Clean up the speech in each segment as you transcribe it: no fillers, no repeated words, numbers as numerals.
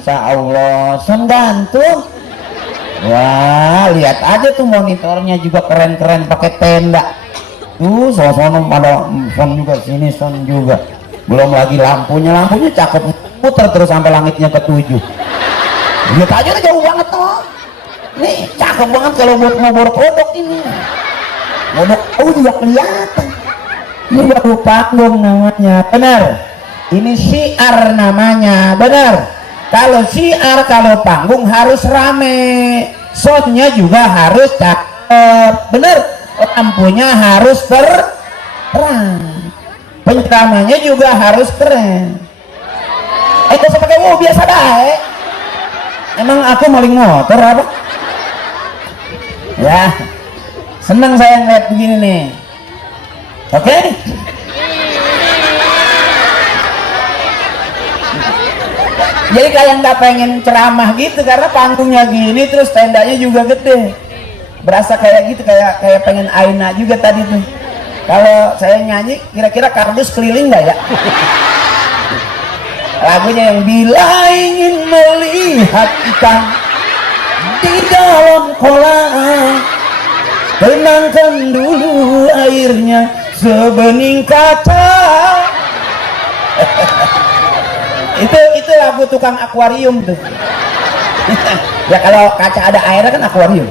Masya Allah, son gantung. Wah, lihat aja tuh monitornya juga keren-keren pakai tenda. Sono pada son juga sini, son juga. Belum lagi lampunya cakep, puter terus sampai langitnya ke-7. Lihat aja udah jauh banget toh. Nih cakep banget kalau buat ngobor kodok ini. Kodok juga kelihatan. Ini baru panggung namanya, benar. Ini syiar namanya, benar. Kalau syiar, kalau panggung harus rame, soundnya juga harus cakep, bener. Lampunya harus terang, penceramanya juga harus keren. Gak usah pakai biasa baik. Emang aku maling motor apa? Ya, senang saya ngeliat begini nih. Oke? Jadi kayak nggak pengen ceramah gitu karena panggungnya gini terus tendanya juga gede, berasa kayak gitu, kayak pengen aina juga tadi tuh. Kalau saya nyanyi kira-kira kardus keliling nggak ya? Lagunya yang bila ingin melihat ikan di dalam kolam, tenangkan dulu airnya sebening kaca. itu lagu tukang akuarium tuh. Ya kalau kaca ada airnya kan akuarium.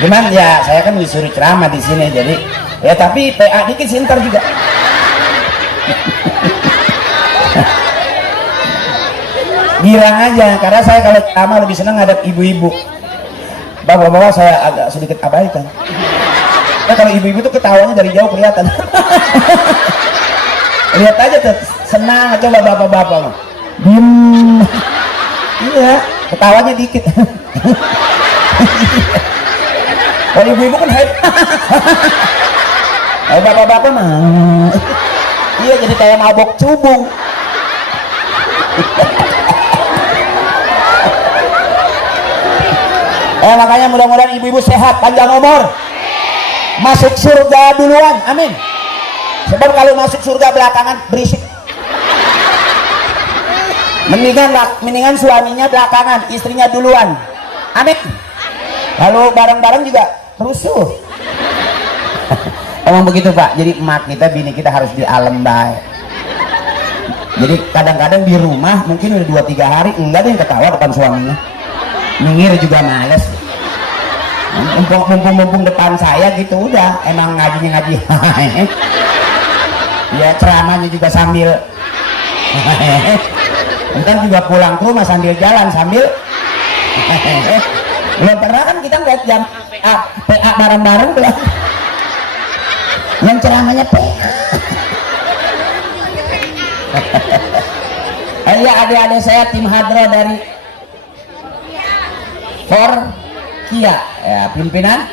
Cuman ya saya kan disuruh ceramah di sini, jadi ya tapi PA dikit sih ntar juga. Girang aja, karena saya kalau ceramah lebih senang ngadep ibu-ibu. Bapak-bapak saya agak sedikit abaikan. Nah, kalau ibu-ibu tuh ketawanya dari jauh kelihatan. Lihat aja tuh, senang. Coba bapak-bapak mah diem. Iya, ketawanya dikit. Kalau ibu-ibu kan hype. Kalau bapak-bapak mah iya, jadi kayak mabok cubung. Makanya mudah-mudahan ibu-ibu sehat, panjang umur, masuk surga duluan, amin. Sebab kalau masuk surga belakangan berisik. Mendingan suaminya belakangan, istrinya duluan, amin. Lalu bareng-bareng juga rusuh. Emang begitu Pak, jadi emak kita, bini kita harus di alam baik. Jadi kadang-kadang di rumah mungkin udah 2-3 hari enggak ada yang ketawa depan suaminya, nyengir juga males. Mumpung depan saya gitu udah, emang ngajinya ngaji. Ya ceramahnya juga sambil. Ntar juga pulang ke rumah sambil jalan sambil. Belum pernah kan kita ngeliat jam PA bareng-bareng belum? Yang ceramahnya PA. Iya, adik-adik saya tim hadro dari Kia ya, pimpinan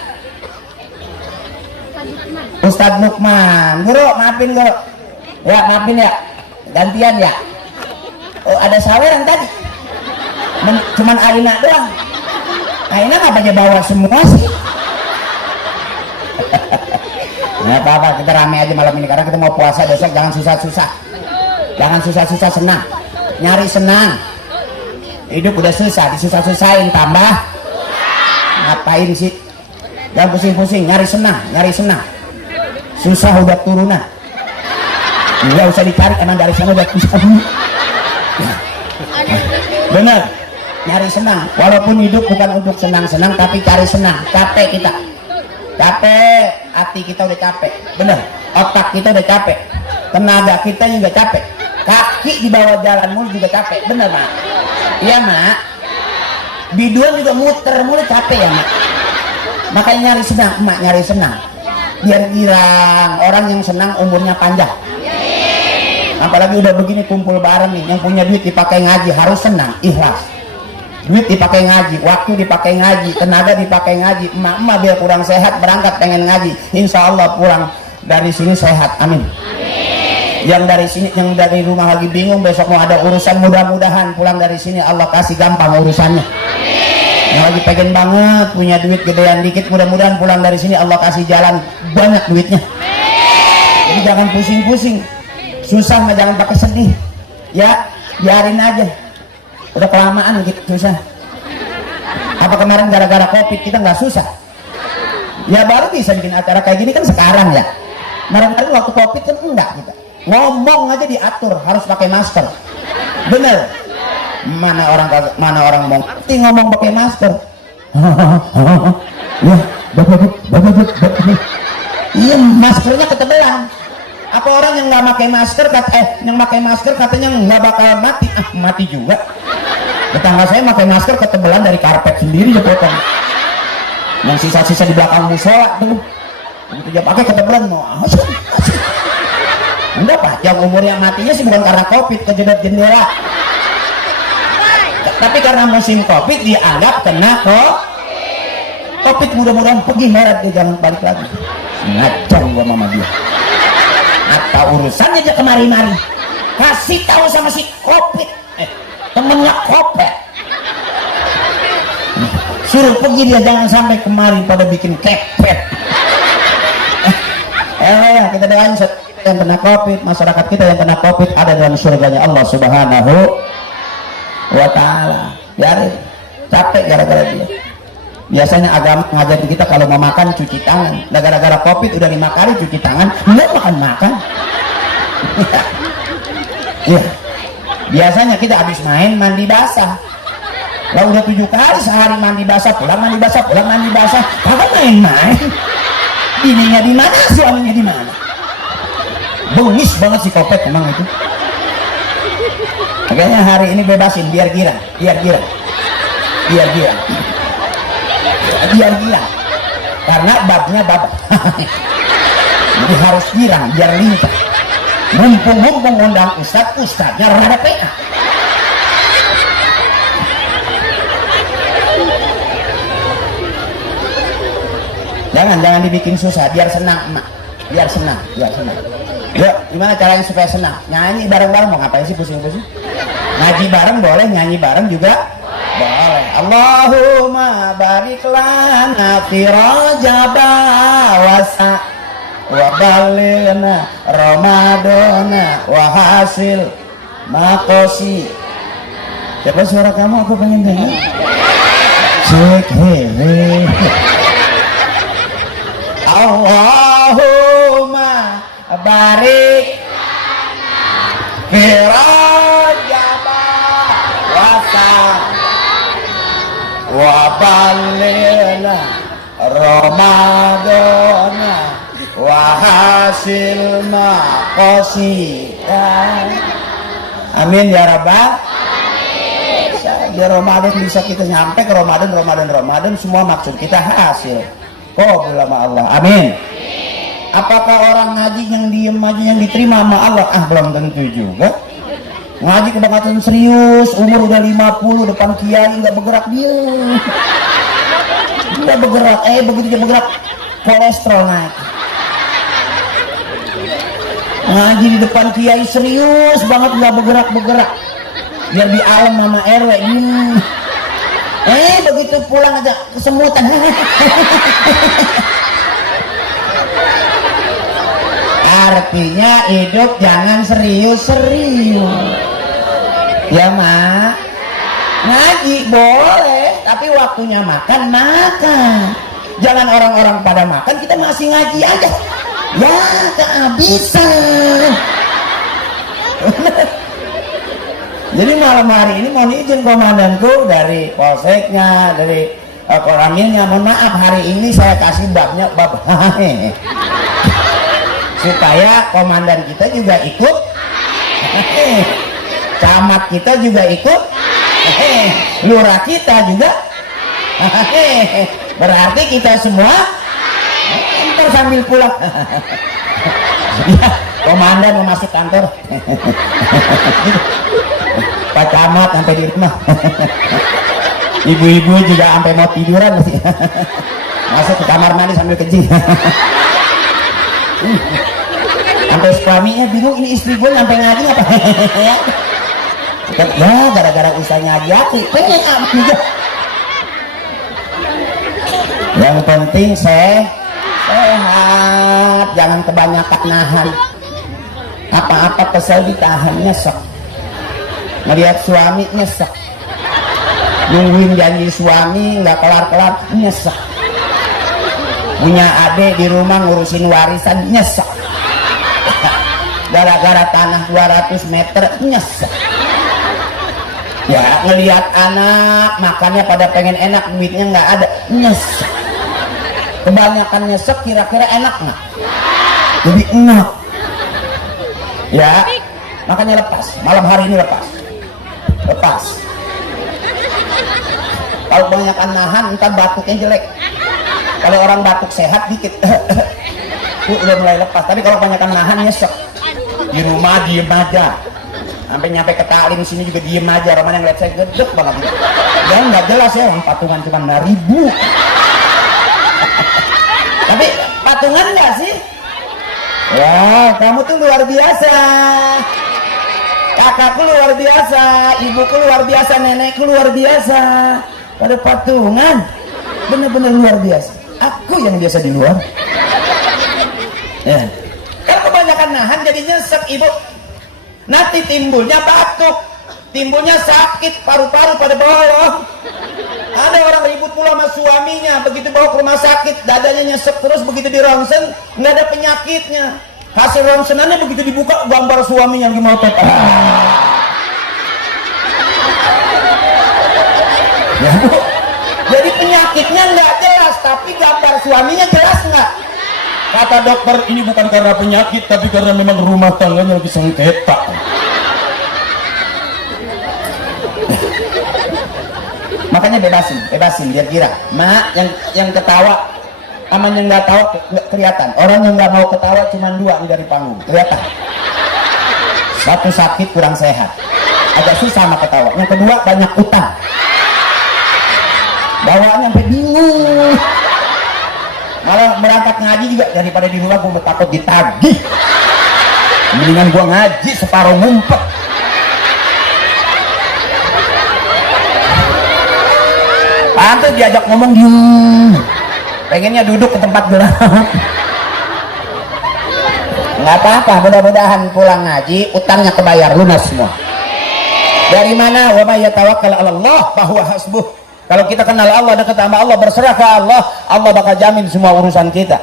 Ustadz Lukman. Guru maafin guru ya, maafin ya, gantian ya. Oh ada saweran tadi, cuman Aina doang. Aina ngapa aja bawa semua sih? Nggak apa-apa, kita rame aja malam ini karena kita mau puasa besok. Jangan susah-susah, jangan susah-susah, senang, nyari senang. Hidup udah susah, disusah-susahin tambah ngapain sih? Jangan pusing-pusing, nyari senang, nyari senang. Susah udah turunan, nggak usah dicari, emang dari sana udah susah. Bener, nyari senang. Walaupun hidup bukan untuk senang-senang, tapi cari senang. Capek kita, capek, hati kita udah capek, bener. Otak kita udah capek, tenaga kita juga capek, kaki di bawah jalan mulu juga capek, bener Mak? Iya Mak. Biduan juga muter mulu capek ya Mak. Makanya nyari senang, Mak, nyari senang. Biar girang, orang yang senang umurnya panjang. Apalagi udah begini kumpul bareng nih, yang punya duit dipakai ngaji harus senang, ikhlas. Duit dipakai ngaji, waktu dipakai ngaji, tenaga dipakai ngaji. Emak-emak biar kurang sehat berangkat pengen ngaji, insya Allah pulang dari sini sehat, amin. Yang dari sini, yang dari rumah lagi bingung besok mau ada urusan, mudah-mudahan pulang dari sini Allah kasih gampang urusannya. Yang lagi pengen banget punya duit gedean dikit, mudah-mudahan pulang dari sini Allah kasih jalan banyak duitnya. Jadi jangan pusing-pusing, susah mah jangan pakai sedih ya, biarin aja. Udah kelamaan gitu susah. Apa kemarin gara-gara covid kita nggak susah? Ya baru bisa bikin acara kayak gini kan sekarang ya. Kemarin waktu covid kan enggak kita. Ngomong aja diatur harus pakai masker. Bener. Mana orang mau ngerti ngomong pakai masker. Ya, iya maskernya ketebelan. Apa orang yang nggak pakai masker yang pakai masker katanya nggak bakal mati? Mati juga. Tetangga saya pakai masker ketebelan dari karpet sendiri ya potong. Yang sisa-sisa di belakang musola tuh. Itu dia pakai ketebelan mau. Enggak pak, yang umurnya matinya sih bukan karena covid, kejedot jendela. Tapi karena musim covid dianggap kena covid, mudah-mudahan pergi meret dia jangan balik lagi. Ngajar gua mama dia. Apa urusannya aja kemari-mari? Kasih tahu sama si covid, temennya kopet. Suruh pergi dia jangan sampai kemari pada bikin kepet. Kita doain yang kena covid, masyarakat kita yang kena covid ada dalam surganya Allah Subhanahu wa ta'ala. Biarin capek gara-gara dia. Biasanya agama ngajarin kita kalau mau makan cuci tangan. Nah gara-gara covid udah 5 kali cuci tangan, nggak makan. Iya. Biasanya kita habis main mandi basah. Lah udah 7 kali sehari mandi basah, pulang mandi basah, pulang mandi basah. Kagak main-main. Bininya di mana, suaminya di mana? Bengis banget si kopet emang itu. Makanya hari ini bebasin biar girang. Karena babnya babak. Jadi harus girang biar lincah. Mumpung undang ustadznya rada PA. Jangan dibikin susah, biar senang emak. Biar senang. Yuk, gimana caranya supaya senang? Nyanyi bareng-bareng, mau ngapain sih pusing-pusing? Ngaji bareng boleh, nyanyi bareng juga boleh. Allahumma barik lana fi Rajab wa balighna Ramadana wa hasil maqasi. Coba suara kamu aku pengen dengar. Cek hehe. Allahumma barik fi Rajab wa balighna Ramadana wa hasil maqasidan. Amin ya rabbal. Biar Ramadan bisa kita nyampe ke Ramadan semua maksud kita hasil. Qabul sama Allah. Amin. Apakah orang ngaji yang diem aja yang diterima sama Allah? Belum tentu juga. Ngaji kebangetan serius, umur udah 50, depan kiai nggak bergerak dia. Nggak bergerak, begitu dia bergerak kolesterol naik. Ngaji di depan kiai serius banget nggak bergerak. Biar di alam sama RW ini. Begitu pulang aja kesemutan. Artinya hidup jangan serius. Ya mak, ngaji boleh, tapi waktunya makan. Jangan orang-orang pada makan kita masih ngaji aja. Ya kehabisan. Jadi malam hari ini mohon izin komandanku dari polseknya, dari koramilnya, mohon maaf hari ini saya kasih babnya bab supaya komandan kita juga ikut, camat kita juga ikut, lurah kita juga, berarti kita semua ntar sambil pulang. Ya, komandan mau masuk kantor. Pak camat sampai di rumah. Ibu-ibu juga sampai mau tiduran masih. Masuk ke kamar mandi sambil kencing. Sampai suaminya bingung, ini istri gue sampai ngaji apa? Ya gara-gara usaha ngaji aku pengen juga. Yang penting sehat, jangan kebanyakan nahan. Apa-apa kesel ditahan, nyesek. Melihat suami nyesek, nungguin janji suami nggak kelar-kelar, nyesek. Punya adik di rumah ngurusin warisan, nyesek. Gara-gara tanah 200 meter, nyesek. Ya ngelihat anak makannya pada pengen enak, duitnya nggak ada, nyesek. Kebanyakan nyesek, kira-kira enak nggak? Jadi enak. Ya makanya lepas, malam hari ini lepas. Kalau kebanyakan nahan, entar batuknya jelek. Kalau orang batuk sehat dikit udah mulai lepas. Tapi kalau kebanyakan nahan, nyesek. Di rumah diem aja, sampai nyampe ke taklim sini juga diem aja. Orang yang ngeliat saya gedek banget. Dan nggak jelas ya, orang patungan cuma 6.000. Tapi patungan nggak sih? Wah, kamu tuh luar biasa. Kakakku luar biasa, ibuku luar biasa, nenekku luar biasa. Pada patungan, bener-bener luar biasa. Aku yang biasa di luar. Ya. Kalau kebanyakan nahan jadi nyesek ibu. Nanti timbulnya batuk, timbulnya sakit, paru-paru pada bawah. Ada orang ribut pula sama suaminya, begitu bawa ke rumah sakit, dadanya nyesek terus, begitu di ronsen nggak ada penyakitnya. Hasil ronsenannya begitu dibuka, gambar suaminya lagi motot. Ya bu, jadi penyakitnya nggak jelas, tapi gambar suaminya jelas nggak? Kata dokter, ini bukan karena penyakit, tapi karena memang rumah tangganya lagi sengketa. Makanya bebasin dia kira. Mak yang ketawa sama yang nggak tahu nggak kelihatan. Orang yang nggak mau ketawa cuma 2 dari panggung, kelihatan. Satu sakit kurang sehat, agak susah sama ketawa. Yang kedua banyak utang, bawaannya sampai bingung. Malah berangkat ngaji juga daripada di rumah gue takut ditagih. Mendingan gue ngaji separuh ngumpet. Pantes diajak ngomong diem, pengennya duduk ke tempat gelap. Nggak apa-apa, mudah-mudahan pulang ngaji utangnya kebayar lunas semua. Dari mana? Wa may yatawakkal 'ala Allah fahuwa hasbuh. Kalau kita kenal Allah, dekat sama Allah, berserah ke Allah, Allah bakal jamin semua urusan kita.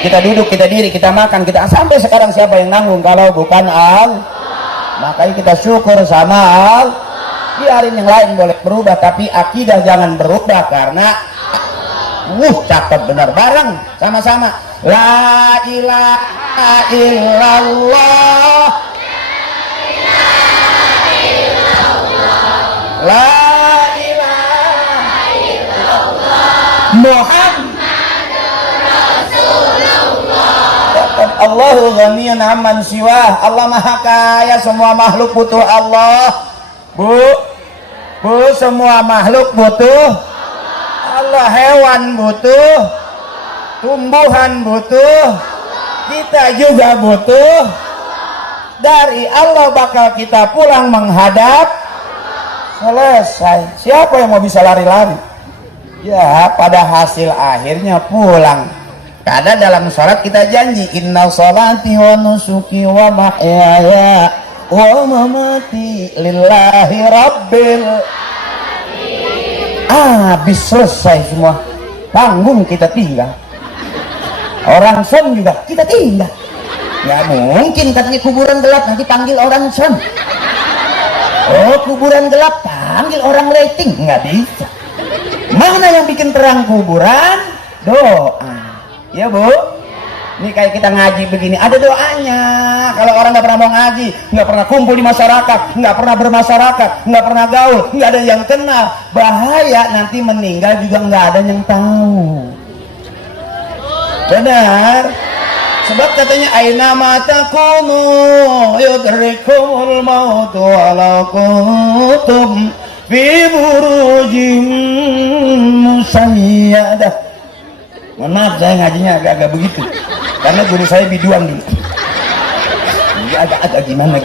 Kita duduk, kita diri, kita makan, kita sampai sekarang siapa yang nanggung kalau bukan Allah? Makanya kita syukur sama Allah. Biarin yang lain boleh berubah, tapi akidah jangan berubah karena cakep bener. Bareng sama-sama la ilaha illallah, la ilaha illallah, Muhammadur Rasulullah. Allahu ghaniyun amman siwah. Allah maha kaya, semua makhluk butuh Allah. Bu, semua makhluk butuh Allah, hewan butuh, tumbuhan butuh, kita juga butuh. Dari Allah bakal kita pulang menghadap. Selesai. Siapa yang mau bisa lari-lari? Ya, pada hasil akhirnya pulang. Karena dalam sholat kita janji, inna sholati wa nusuki wa mahyaya wa mamati lillahi rabbil. Habis selesai semua panggung kita tinggal, orang son juga kita tinggal. Ya mungkin katanya kuburan gelap, nanti panggil orang son. Oh kuburan gelap, panggil orang rating, nggak bisa. Mana yang bikin terang kuburan? Doa. Ya bu, ini kayak kita ngaji begini, ada doanya. Kalau orang nggak pernah mau ngaji, nggak pernah kumpul di masyarakat, nggak pernah bermasyarakat, nggak pernah gaul, nggak ada yang kenal, bahaya, nanti meninggal juga nggak ada yang tahu. Benar? Sebab katanya aina matakumu yudrikumul mautu walau kuntum fi burujin musayyadah. Mohon maaf, saya ngajinya agak-agak begitu karena guru saya biduan dulu. Jadi agak-agak gimana.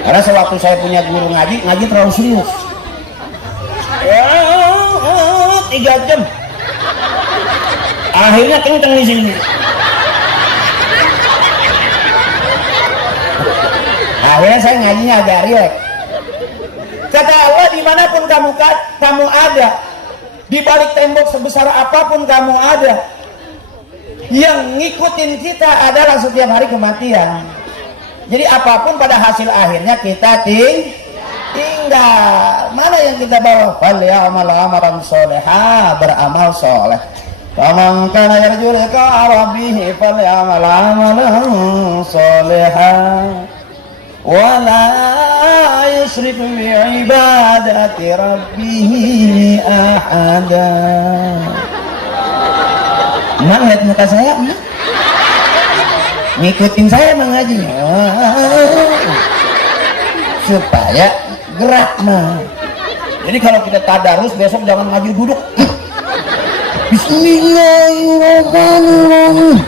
Karena sewaktu saya punya guru ngaji terlalu serius. 3 jam. Akhirnya kenceng di sini. Akhirnya saya ngajinya agak rileks. Kata Allah, dimanapun kamu ada, di balik tembok sebesar apapun kamu ada, yang ngikutin kita adalah setiap hari kematian. Jadi apapun pada hasil akhirnya kita tinggal. Mana yang kita bawa? Falyamal amalan soleha, beramal soleh. Faman kana yarju liqa rabbih falyamal amalan soleha wala yusyrik bi'ibadati rabbih ahada. Emang lihat muka saya, ngikutin saya mengaji supaya gerak mah. Jadi kalau kita tadarus besok jangan maju duduk. Bismillahirrahmanirrahim.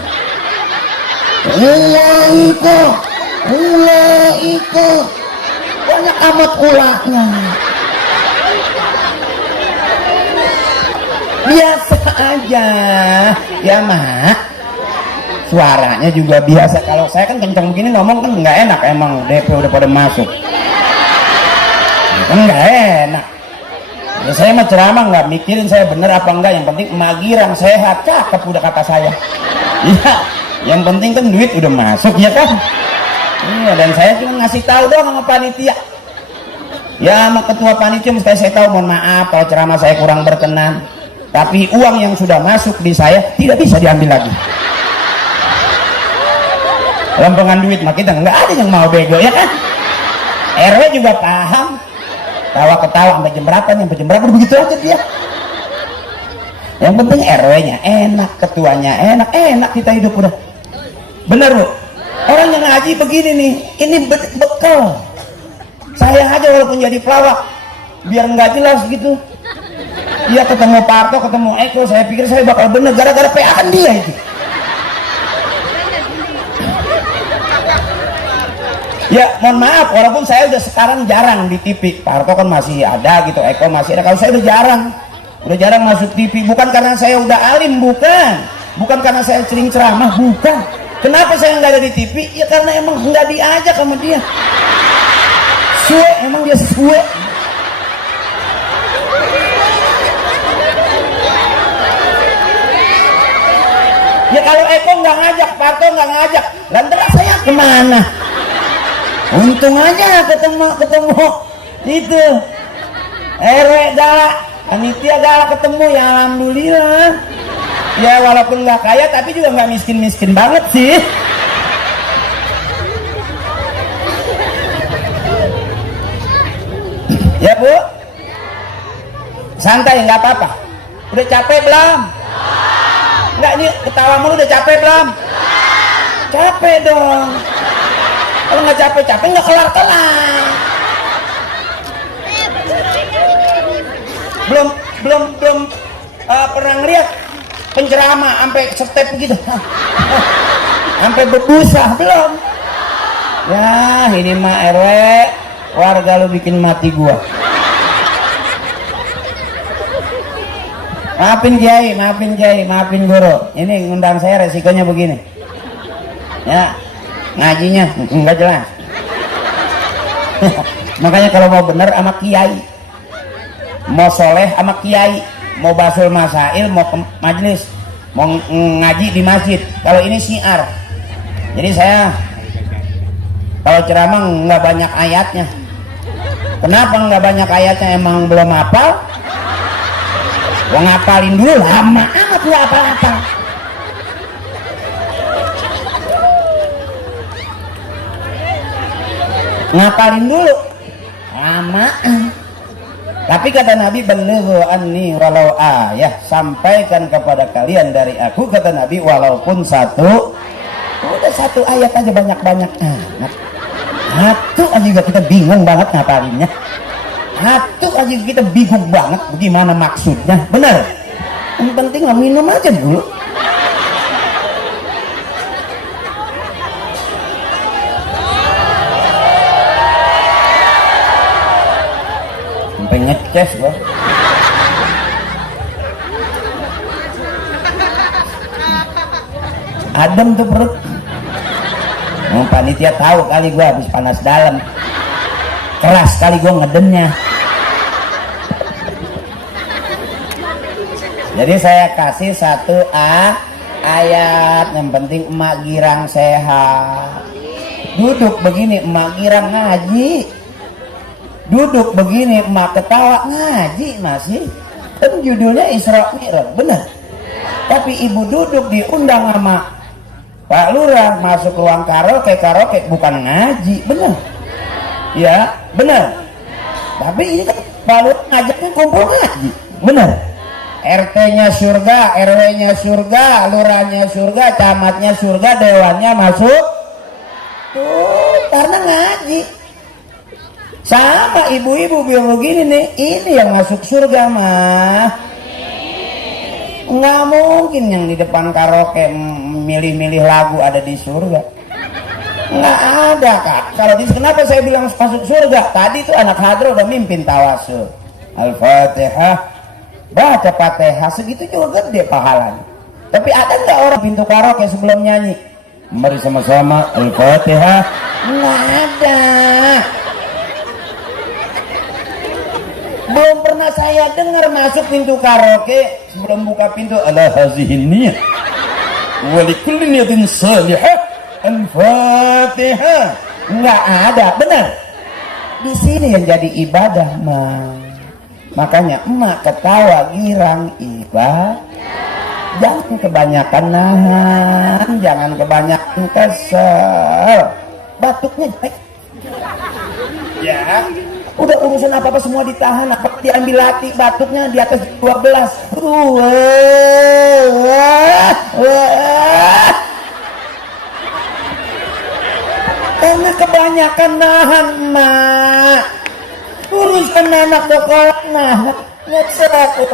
Ulaika banyak amat ulahnya. Biasa aja ya mak, suaranya juga biasa. Kalau saya kan kencang begini ngomong kan nggak enak, emang DP udah pada masuk kan nggak enak ya. Saya mah ceramah nggak mikirin saya bener apa enggak, yang penting magirang sehat, cakep udah kata saya ya. Yang penting kan duit udah masuk ya kan. Iya, dan saya cuma ngasih tahu doang sama panitia ya, sama ketua panitia mesti saya tahu, mohon maaf kalau ceramah saya kurang berkenan, tapi uang yang sudah masuk di saya tidak bisa diambil lagi. Lempengan duit mah kita nggak ada yang mau bego ya kan. RW juga paham, tawa-ketawa sampai jam berapa nih, sampai jam berapa begitu aja dia. Yang penting RW-nya enak, ketuanya enak kita hidup udah. Bener Bu, orang yang ngaji begini nih, ini bekal. Saya aja walaupun jadi pelawak, biar nggak jelas gitu. Iya, ketemu Parto, ketemu Eko, saya pikir saya bakal bener gara-gara PA-an dia itu. Ya mohon maaf, walaupun saya udah sekarang jarang di TV. Parto kan masih ada gitu, Eko masih ada. Kalau saya udah jarang masuk TV. Bukan karena saya udah alim, bukan karena saya sering ceramah, bukan. Kenapa saya nggak ada di TV? Ya karena emang nggak diajak sama dia. Suwe, emang dia suwe. Ya kalau Eko nggak ngajak, Parto nggak ngajak, lantaran saya kemana? Untung aja ketemu itu RW galak, panitia galak ketemu ya, alhamdulillah. Ya walaupun nggak kaya tapi juga nggak miskin banget sih. Ya Bu, santai nggak apa-apa. Udah capek belum? Enggak, ini ketawa mulu, udah capek belum? Capek dong. Kalau nggak capek-capek nggak kelar-kelar. Belum pernah ngeliat penceramah sampai step gitu, sampai berbusa belum. Ya ini mah RW warga lu bikin mati gua. Maafin Kiai, maafin guru. Ini ngundang saya resikonya begini. Ya, ngajinya enggak jelas. Makanya kalau mau bener sama Kiai, mau soleh sama Kiai, mau basul masail, mau ke majelis, mau ngaji di masjid. Kalau ini syiar. Jadi saya kalau ceramah nggak banyak ayatnya. Kenapa nggak banyak ayatnya? Emang belum hafal? Gua ngapalin dulu, lama amat lu apa-apa. Ngapalin dulu, lama. Tapi kata Nabi, balighu anni walau ayah, sampaikan kepada kalian dari aku, kata Nabi, walaupun satu. Udah satu ayat aja banyak-banyak amat. Satu aja juga kita bingung banget ngapalinnya. Satu aja kita bingung banget bagaimana maksudnya. Benar? Yang penting minum aja dulu. Sampai ngecas gua. Adem tuh perut. Panitia tahu kali gua habis panas dalam, keras kali gua ngedennya. Jadi saya kasih satu ayat, yang penting emak girang sehat. Duduk begini emak girang ngaji, duduk begini emak ketawa ngaji masih. Kan judulnya Isra Mi'raj, benar. Tapi ibu duduk diundang sama Pak Lurah masuk ruang karaoke bukan ngaji, benar. Ya, benar. Tapi ini kan Pak Lurah ngajaknya kumpul ngaji, benar. RT-nya surga, RW-nya surga, lurahnya surga, camatnya surga, dewannya masuk. Tuh, karena ngaji. Sama ibu-ibu bilang begini nih, ini yang masuk surga mah. Nggak mungkin yang di depan karaoke milih-milih lagu ada di surga. Nggak ada kak. Kalau kenapa saya bilang masuk surga? Tadi tuh anak hadro udah mimpin tawasul. Al-Fatihah. Baca Fatihah segitu juga gede pahalanya. Tapi ada nggak orang pintu karaoke sebelum nyanyi? Mari sama-sama Al-Fatihah. Nggak ada. Belum pernah saya dengar masuk pintu karaoke sebelum buka pintu ala hazihin niyah wa likulli niyatin salihah Al-Fatihah. Nggak ada, benar. Di sini yang jadi ibadah mah. Makanya emak ketawa girang ibadah. Jangan kebanyakan nahan, jangan kebanyakan kesel. Batuknya baik. Ya, udah urusan apa-apa semua ditahan, apa diambil hati, batuknya di atas 12. Karena kebanyakan nahan mak. Urusan anak sekolah nah nyesek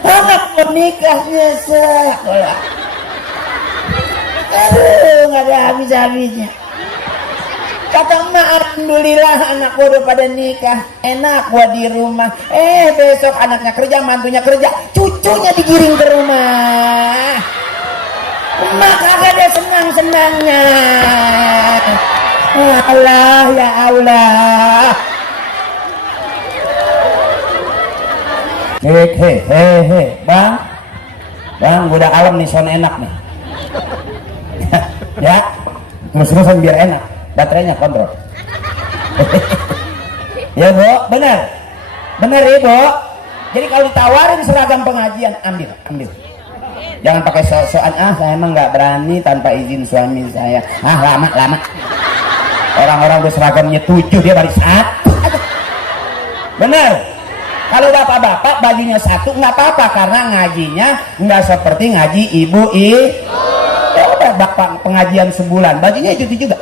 anak menikah nyesek aduh nggak ada habis-habisnya. Kata emak alhamdulillah anak gua udah pada nikah, enak gua di rumah. Besok anaknya kerja, mantunya kerja, cucunya digiring ke rumah. Emak kagak ada senang-senangnya. Allah ya Allah. Hehehe, bang, udah alam nih, soal enak nih. Ya, terus-terusan biar enak, baterainya kontrol. Ya bu, benar ya bu. Jadi kalau ditawarin seragam pengajian, ambil. Jangan pakai sok-sokan, saya emang nggak berani tanpa izin suami saya. Lama. Orang-orang berseragamnya 7, dia baru 1. Benar. Kalau bapak-bapak bajunya 1 nggak apa-apa karena ngajinya nggak seperti ngaji ibu. Ya udah bapak pengajian sebulan bajunya itu juga.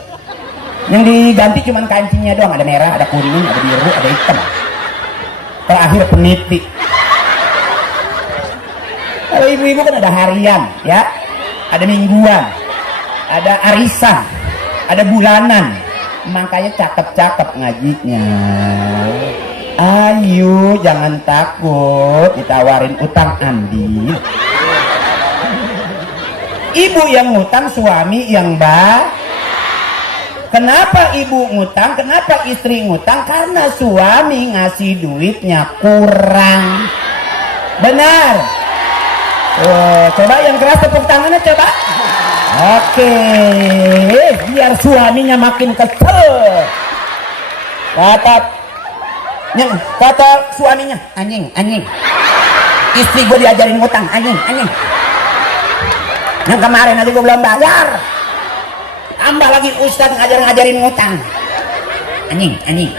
Yang diganti cuman kancingnya doang, ada merah, ada kuning, ada biru, ada hitam. Terakhir peniti. Kalau ibu-ibu kan ada harian, ya, ada mingguan, ada arisan, ada bulanan. Makanya cakep-cakep ngajinya. Ayo jangan takut ditawarin utang ambil. Ibu yang ngutang, suami yang Kenapa ibu ngutang? Kenapa istri ngutang? Karena suami ngasih duitnya kurang. Benar. Coba yang keras tepuk tangannya coba. Oke, biar suaminya makin kesel. Kata suaminya, anjing. Istri gue diajarin ngutang, anjing. Yang kemarin aja gue belum bayar. Tambah lagi ustadz ngajarin ngutang. Anjing.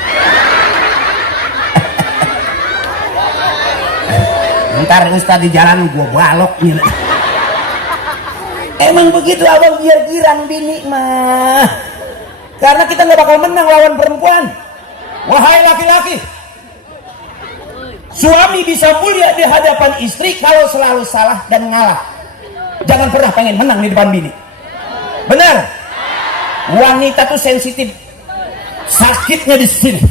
Ntar ustadz di jalan gue balok nih. Emang begitu abang, biar girang bini mah. Karena kita nggak bakal menang lawan perempuan. Wahai laki-laki, suami bisa mulia di hadapan istri kalau selalu salah dan ngalah. Jangan pernah pengen menang di depan bini. Benar. Wanita tuh sensitif. Sakitnya di sini,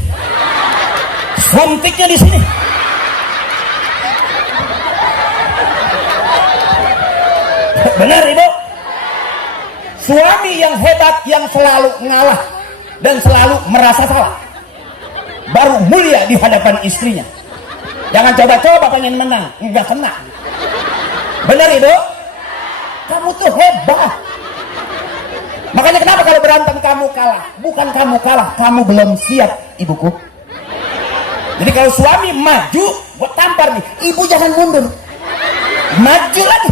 suntiknya di sini. Benar ibu. Suami yang hebat yang selalu ngalah dan selalu merasa salah baru mulia di hadapan istrinya. Jangan coba-coba pengen menang, enggak kena. Benar Ibu? Kamu tuh hebat. Makanya kenapa kalau berantem kamu kalah? Bukan kamu kalah, kamu belum siap, ibuku. Jadi kalau suami maju, gua tampar nih, ibu jangan mundur, maju lagi.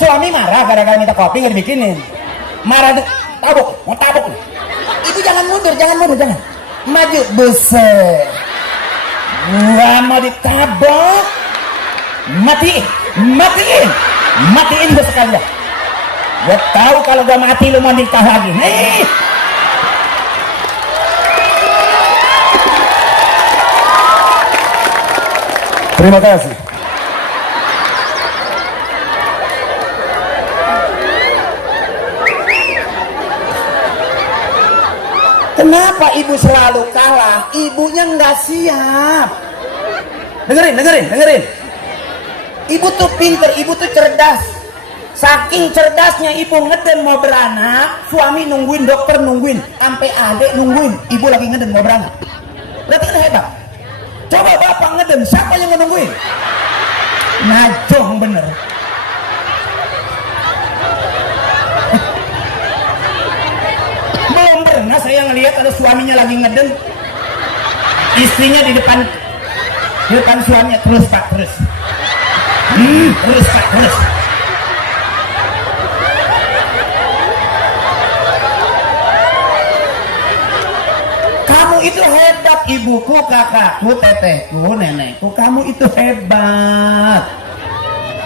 Suami marah gara-gara minta kopi nggak dibikinin, marah tabuk, mau tabuk. Ibu jangan mundur, jangan maju, besar. Gua mau ditabok, matiin gua sekalian. Gua tahu kalau gua mati lu mau nikah lagi. Nih. Terima kasih. Kenapa ibu selalu kalah? Ibunya nggak siap. Dengerin. Ibu tuh pinter, ibu tuh cerdas. Saking cerdasnya ibu ngeden mau beranak, suami nungguin, dokter nungguin, sampai adek nungguin, ibu lagi ngeden mau beranak. Berarti kan hebat. Coba bapak ngeden, siapa yang nungguin? Najong bener. Belum pernah saya ngelihat ada suaminya lagi ngeden, istrinya di depan suaminya terus pak terus. Kamu itu hebat ibuku, kakakku, tetehku, nenekku. Kamu itu hebat.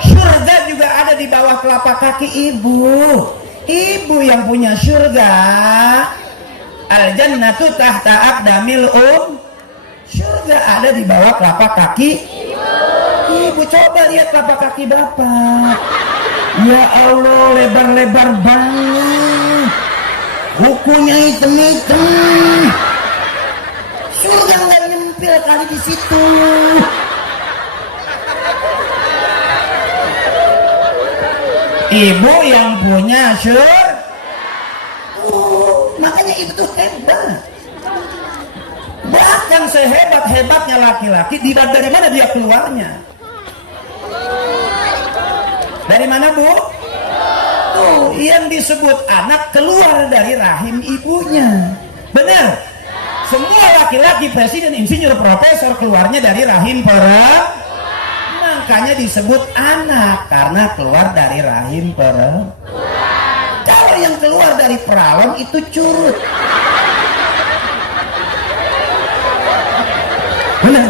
Surga juga ada di bawah telapak kaki ibu. Ibu yang punya surga. Al-jannatu tahta aqdamil surga ada di bawah telapak kaki ibu. Coba lihat telapak kaki bapak. Ya Allah, lebar-lebar banget. Kukunya hitam-hitam. Surga nggak nyempil kali di situ. Ibu yang punya surga. Makanya ibu tuh hebat. Bahkan sehebat-hebatnya laki-laki, dari mana dia keluarnya? Dari mana Bu? Tuh, yang disebut anak keluar dari rahim ibunya. Benar? Semua laki-laki presiden, insinyur, profesor keluarnya dari rahim perempuan. Makanya disebut anak karena keluar dari rahim perempuan. Kalau yang keluar dari perawan itu curut. Benar.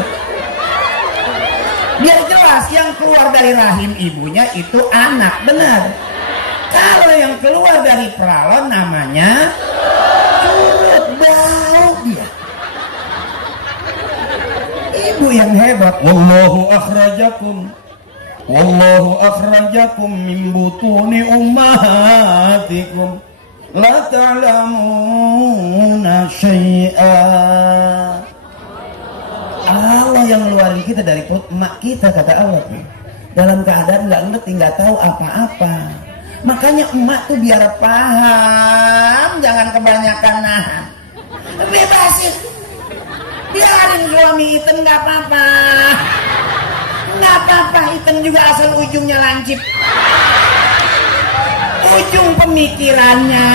Biar jelas, yang keluar dari rahim ibunya itu anak, benar. Kalau yang keluar dari perawan namanya curut, bau dia. Ibu yang hebat. Wallahu akhrajakum min butuni ummahatikum la ta'lamuna syai'a. Allah yang ngeluarin kita dari perut emak kita, kata Allah, dalam keadaan nggak ngerti, nggak tahu apa-apa. Makanya emak tuh biar paham, jangan kebanyakan nahan. Bebasin, biarin suami hitam nggak apa-apa, nggak apa-apa, hitam juga asal ujungnya lancip. Ujung pemikirannya.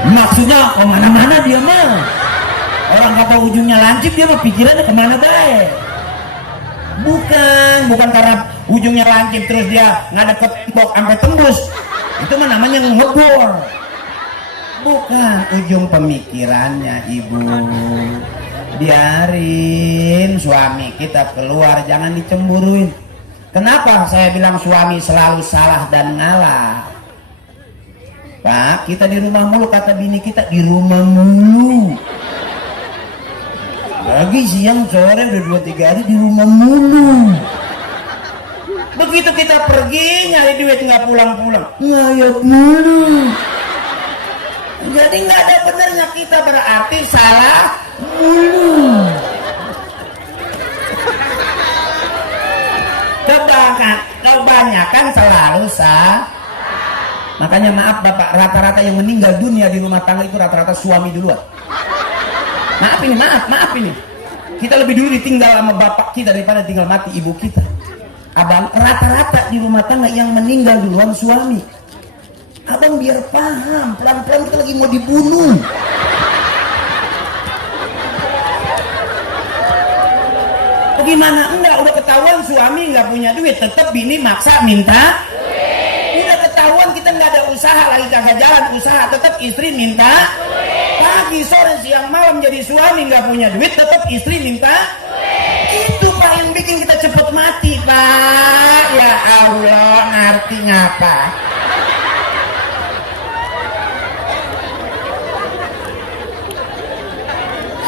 Maksudnya kemana-mana dia mah. Orang kata ujungnya lancip, dia mah pikirannya kemana baik. Bukan karena ujungnya lancip terus dia ngadep ke tembok sampai tembus. Itu mah namanya ngebor. Bukan, ujung pemikirannya ibu. Biarin suami kita keluar, jangan dicemburuin. Kenapa saya bilang suami selalu salah dan ngalah? Pak, kita di rumah mulu, kata bini kita, di rumah mulu. Pagi, siang, sore, udah 2-3 hari di rumah mulu. Begitu kita pergi nyari duit nggak pulang-pulang, ngayap mulu. Jadi nggak ada benernya, kita berarti salah mulu. kebanyakan selalu makanya maaf bapak, rata-rata yang meninggal dunia di rumah tangga itu rata-rata suami duluan. Maaf ini kita lebih dulu ditinggal sama bapak kita daripada tinggal mati ibu kita. Abang, rata-rata di rumah tangga yang meninggal duluan suami. Abang biar paham, pelan-pelan kita lagi mau dibunuh. Bagaimana enggak, udah ketahuan suami nggak punya duit, tetap bini maksa minta. Udah ketahuan kita nggak ada usaha lagi, kagak jalan usaha, tetap istri minta. Pagi sore siang malam jadi suami nggak punya duit, tetap istri minta. Itu pak yang bikin kita cepet mati pak. Ya Allah, ngerti ngapa?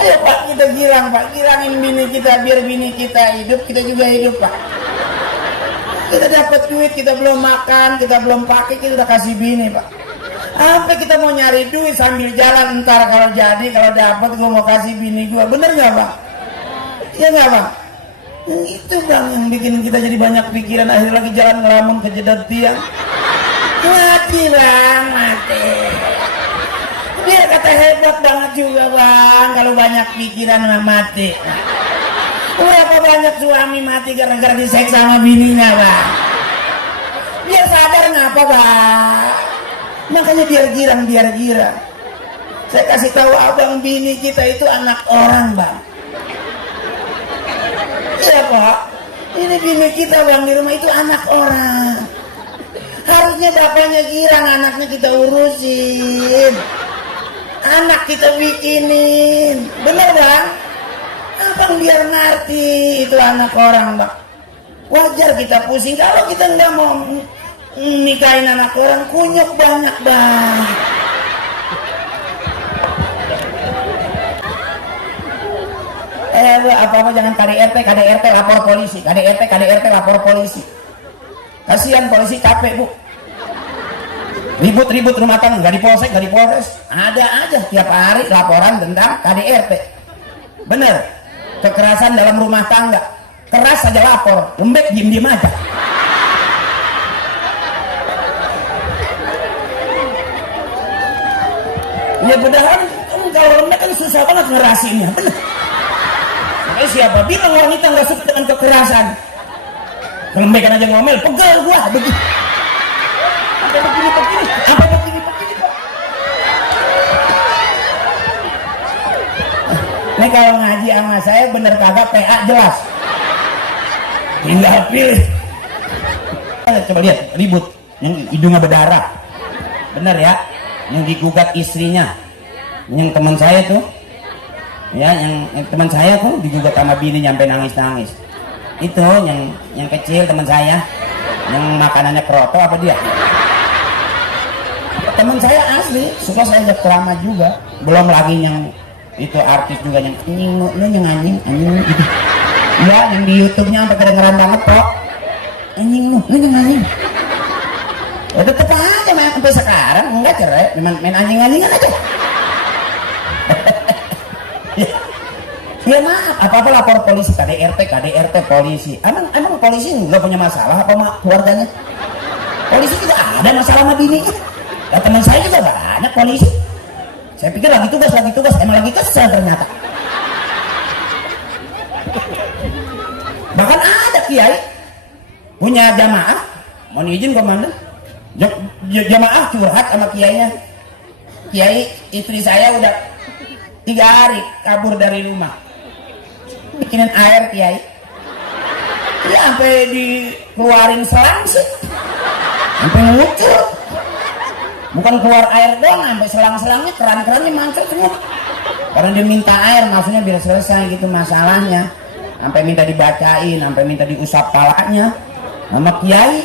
Ayo pak, kita girang pak, girangin bini kita biar bini kita hidup, kita juga hidup pak. Kita dapat duit, kita belum makan, kita belum pakai, kita udah kasih bini pak. Sampai kita mau nyari duit sambil jalan, ntar kalau jadi, kalau dapat gue mau kasih bini gue, bener nggak bang? Iya nggak bang? Itu bang yang bikin kita jadi banyak pikiran, akhirnya lagi jalan ngelamun kejedot tiang. Mati bang, mati. Biar kata hebat banget juga bang, kalau banyak pikiran mah mati. Berapa banyak suami mati gara-gara diseks sama bininya bang? Biar sadar ngapa bang? Makanya biar girang. Saya kasih tahu abang, bini kita itu anak orang bang. Iya pak, ini bini kita bang di rumah itu anak orang. Harusnya bapaknya girang, anaknya kita urusin, anak kita bikinin, bener bang? Abang biar ngerti itu anak orang bang. Wajar kita pusing kalau kita nggak mau nikahin anak orang, kunyuk banyak bang. Apa-apa jangan KDRT lapor polisi, KDRT lapor polisi. Kasihan polisi capek bu. Ribut rumah tangga, nggak dipolres, ada aja tiap hari laporan tentang KDRT. Bener, kekerasan dalam rumah tangga, keras saja lapor, lembek diem aja. Ya padahal kalau lembek kan susah banget ngerasinnya, bener. Makanya siapa bilang wanita nggak suka dengan kekerasan? Kelembekan aja ngomel, pegel gua begitu. Sampai begini Pak. Ini kalau ngaji sama saya bener kagak PA jelas. Tinggal pilih. Coba lihat ribut, yang hidungnya berdarah. Bener ya? Yang digugat istrinya, yang teman saya tuh, ya yang teman saya tuh digugat sama bini nyampe nangis. Itu yang kecil teman saya, yang makanannya keroto apa dia? Teman saya asli, suka saya ajak ceramah juga. Belum lagi yang itu artis juga yang anjing gitu. Ya yang di YouTube-nya sampai kedengeran banget kok. Anjing. Ya tetep aja main sampai sekarang enggak cerai, main anjing-anjingan aja. Ya maaf, apa-apa lapor polisi, KDRT polisi. Emang polisi nggak punya masalah apa sama keluarganya? Polisi juga ada masalah sama bininya. Ya, teman saya juga banyak polisi. Saya pikir lagi tugas, emang lagi kesel ternyata. Bahkan ada kiai punya jamaah, mohon izin komandan, jamaah curhat sama kiainya. Kiai, istri saya udah 3 hari kabur dari rumah, bikinin air kiai. Ya sampai dikeluarin selang sih, sampai ngucur. Bukan keluar air doang, sampai selang-selangnya, keran-kerannya mancur semua. Karena dia minta air, maksudnya biar selesai gitu masalahnya. Sampai minta dibacain, sampai minta diusap palanya sama kiai.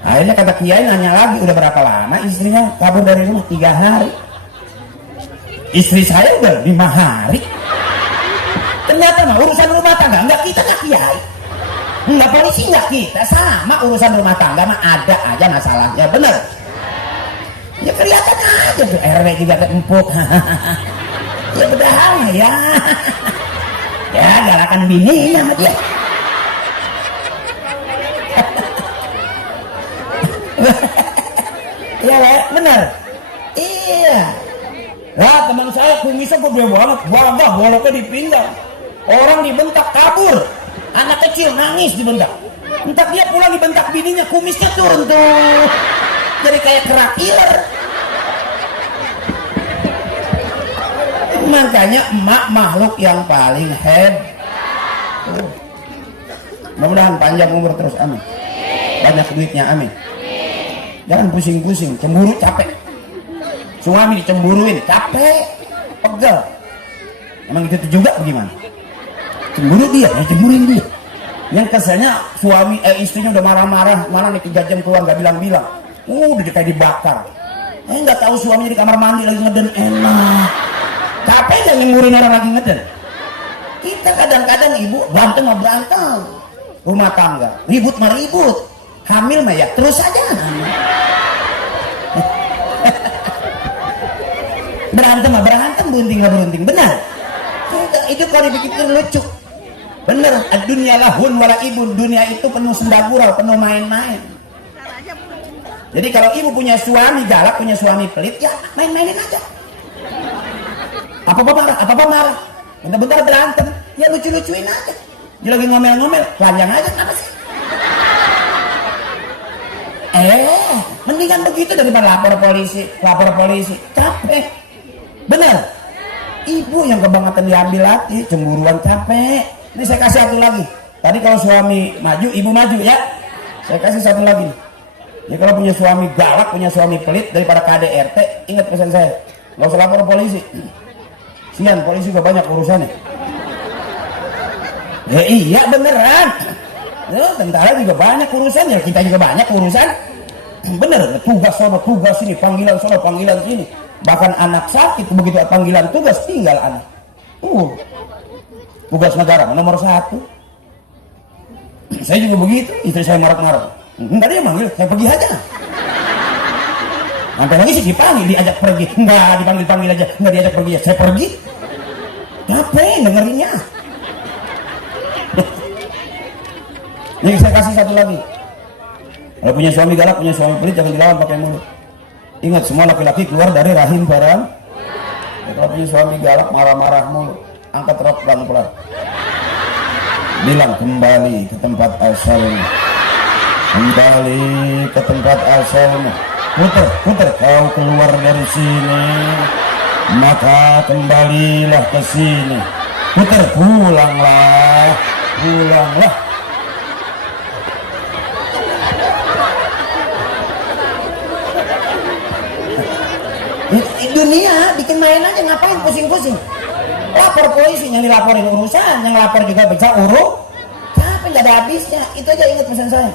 Akhirnya kata kiai nanya lagi, udah berapa lama istrinya kabur dari rumah? 3 hari. Istri saya udah 5 hari. Ternyata mah urusan rumah tangga enggak kita, enggak kiai, enggak polisi, enggak kita, sama urusan rumah tangga mah ada aja masalahnya, bener. Ya kelihatan aja tuh RW juga empuk. Ya padahal ya. Ya galakan bininya sama dia. Iya Wak, benar. Iya. Nah teman saya kumisnya gede banget, gagah, boloknya di pinggang. Orang dibentak kabur, anak kecil nangis dibentak. Entar dia pulang dibentak bininya, kumisnya turun tuh, jadi kayak kerak iler. Makanya emak makhluk yang paling hebat. Mudah-mudahan panjang umur terus, amin. Banyak duitnya, amin. Jangan pusing-pusing, cemburu capek. Suami dicemburuin, capek, pegel. Emang gitu juga bagaimana? Cemburu dia, ya cemburuin dia. Yang kesannya suami istrinya udah marah-marah, malah nih 3 jam keluar nggak bilang-bilang. Udah kayak dibakar. Nggak tahu suaminya di kamar mandi lagi ngeden enak. Capek nggak ngemburin orang lagi ngeden? Kita kadang-kadang ibu berantem mah berantem, rumah tangga ribut mah ribut, hamil mah ya terus aja. Berantem mah berantem, berunting mah berunting, benar. Itu kalau dipikir lucu, bener. Dunia lahun wala ibun, dunia itu penuh sendagurau, penuh main-main. Jadi kalau ibu punya suami galak, punya suami pelit, ya main-mainin aja. Apa-apa marah, apa-apa marah. Bentar-bentar berantem, ya lucu-lucuin aja. Dia lagi ngomel-ngomel, lanjang aja, kenapa sih? Mendingan begitu daripada lapor polisi, capek. Bener. Ibu yang kebangetan diambil lagi, cemburuan, capek. Ini saya kasih satu lagi. Tadi kalau suami maju, ibu maju ya. Saya kasih satu lagi. Ya kalau punya suami galak, punya suami pelit, daripada KDRT, ingat pesan saya, nggak usah lapor polisi. Sian, polisi juga banyak urusannya. Ya iya beneran. Ya, tentara juga banyak urusannya, kita juga banyak urusan. Bener, tugas sono, tugas sini, panggilan sono, panggilan sini. Bahkan anak sakit begitu panggilan tugas tinggal anak. Tugas negara nomor 1. Saya juga begitu, istri saya marah-marah. Enggak, dia manggil, saya pergi aja. Sampai lagi sih dipanggil, diajak pergi. Enggak, dipanggil aja, enggak diajak pergi ya, saya pergi. Capek dengerinnya. Nih saya kasih satu lagi. Kalau punya suami galak, punya suami pelit, jangan dilawan pakai mulut. Ingat, semua laki-laki keluar dari rahim barang. Ya, kalau punya suami galak, marah-marah mulu, angkat rok pelan-pelan. Bilang kembali ke tempat asalnya. Kembali ke tempat asalnya. Puter, kau keluar dari sini, maka kembalilah ke sini. Puter, pulanglah. Dunia bikin main aja, ngapain pusing-pusing? Lapor polisi, yang dilaporin urusan, yang lapor juga bisa capek nggak ada habisnya. Itu aja, ingat pesan saya.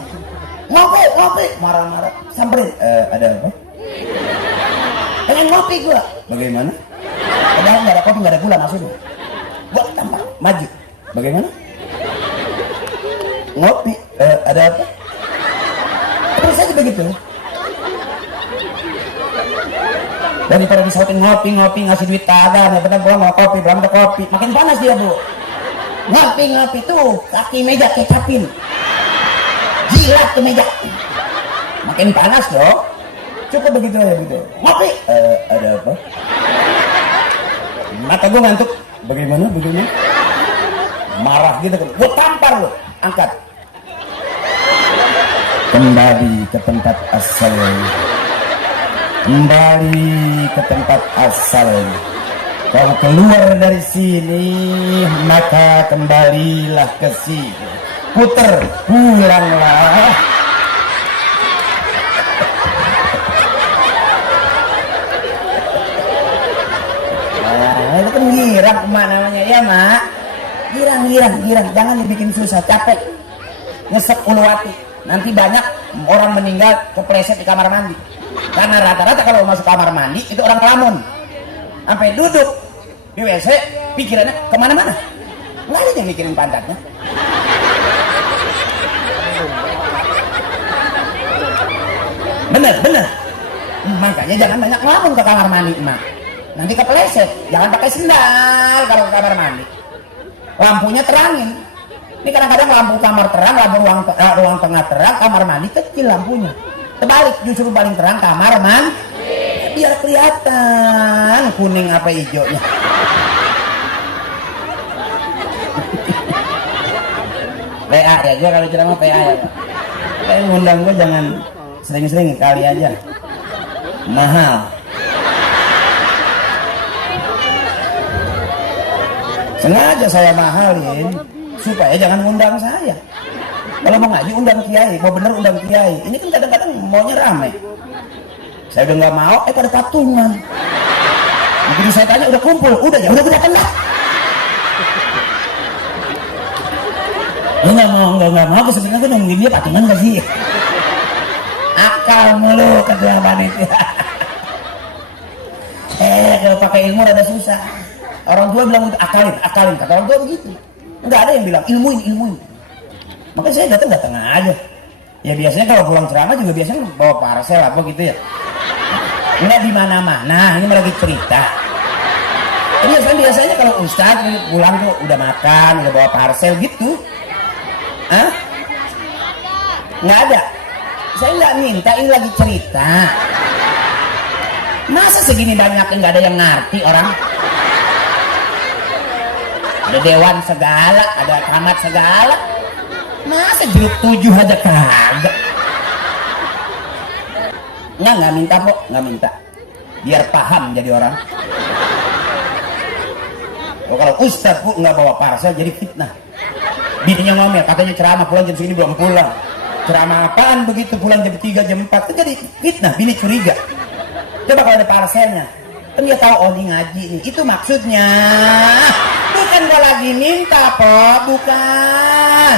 Ngopi, marah-marah, samperin. Ada apa? Pengen ngopi gua. Bagaimana? Padahal nggak ada kopi, nggak ada gula maksudnya. Gua tampak maju. Bagaimana? Ngopi. Ada apa? Terus aja begitu. Daripada disautin ngopi ngasih duit kagak, bener gua mau kopi, berapa kopi, makin panas dia bu. Ngopi tuh kaki meja kecapin, jilat ke meja, makin panas loh. Cukup begitu aja gitu. Ngopi. Ada apa? Mata gua ngantuk. Bagaimana? Marah gitu kan. Gua tampar lo, angkat. Kembali ke tempat asalnya. Kembali ke tempat asal. Kau keluar dari sini, maka kembalilah ke sini. Puter, pulanglah. Itu kan girang emak namanya ya mak. Girang. Jangan dibikin susah, capek. Ngesek ulu hati. Nanti banyak orang meninggal kepleset di kamar mandi. Karena rata-rata kalau masuk kamar mandi itu orang kelamun, sampai duduk di WC pikirannya kemana-mana, nggak ada yang mikirin pantatnya. Bener. Makanya jangan banyak ngelamun ke kamar mandi emak, nanti kepleset. Jangan pakai sendal kalau ke kamar mandi, lampunya terangin. Ini kadang-kadang lampu kamar terang, lampu ruang tengah terang, kamar mandi kecil lampunya. terbalik, justru paling terang kamar man, biar kelihatan kuning apa hijaunya. PA ya, gue kalau ceramah PA ya. Kayak ngundang gue jangan sering-sering, kali aja. Mahal. Sengaja saya mahalin supaya jangan ngundang saya. Kalau mau ngaji undang kiai, mau bener undang kiai. Ini kan kadang-kadang maunya rame. Saya udah nggak mau, pada patungan. Begitu saya tanya udah kumpul, udah ya udah datang lah. Nggak mau, sebenarnya nungguin dia patungan gak sih? Akal mulu ketua panitia. Kalau pakai ilmu rada susah. Orang tua bilang akalin, kata orang tua begitu. Nggak ada yang bilang ilmuin. Makanya saya datang aja. Ya biasanya kalau pulang ceramah juga biasanya bawa parcel apa gitu ya. Enggak di mana-mana, ini lagi cerita. Biasanya kalau ustadz pulang tuh udah makan, udah bawa parcel gitu. Hah? Nggak ada. Saya nggak minta, ini lagi cerita. Masa segini banyak nggak ada yang ngerti orang? Ada dewan segala, ada camat segala. Masa jilid 7 aja kagak? Nggak minta kok, nggak minta. Biar paham jadi orang. Oh, kalau ustadz bu nggak bawa parcel jadi fitnah. Bininya ngomel, katanya ceramah pulang jam segini belum pulang. Ceramah apaan begitu pulang jam 3, jam 4? Itu jadi fitnah, bini curiga. Coba kalau ada parcelnya, kan dia tahu oh ini ngaji nih. Itu maksudnya. Bukan gua lagi minta kok, bukan.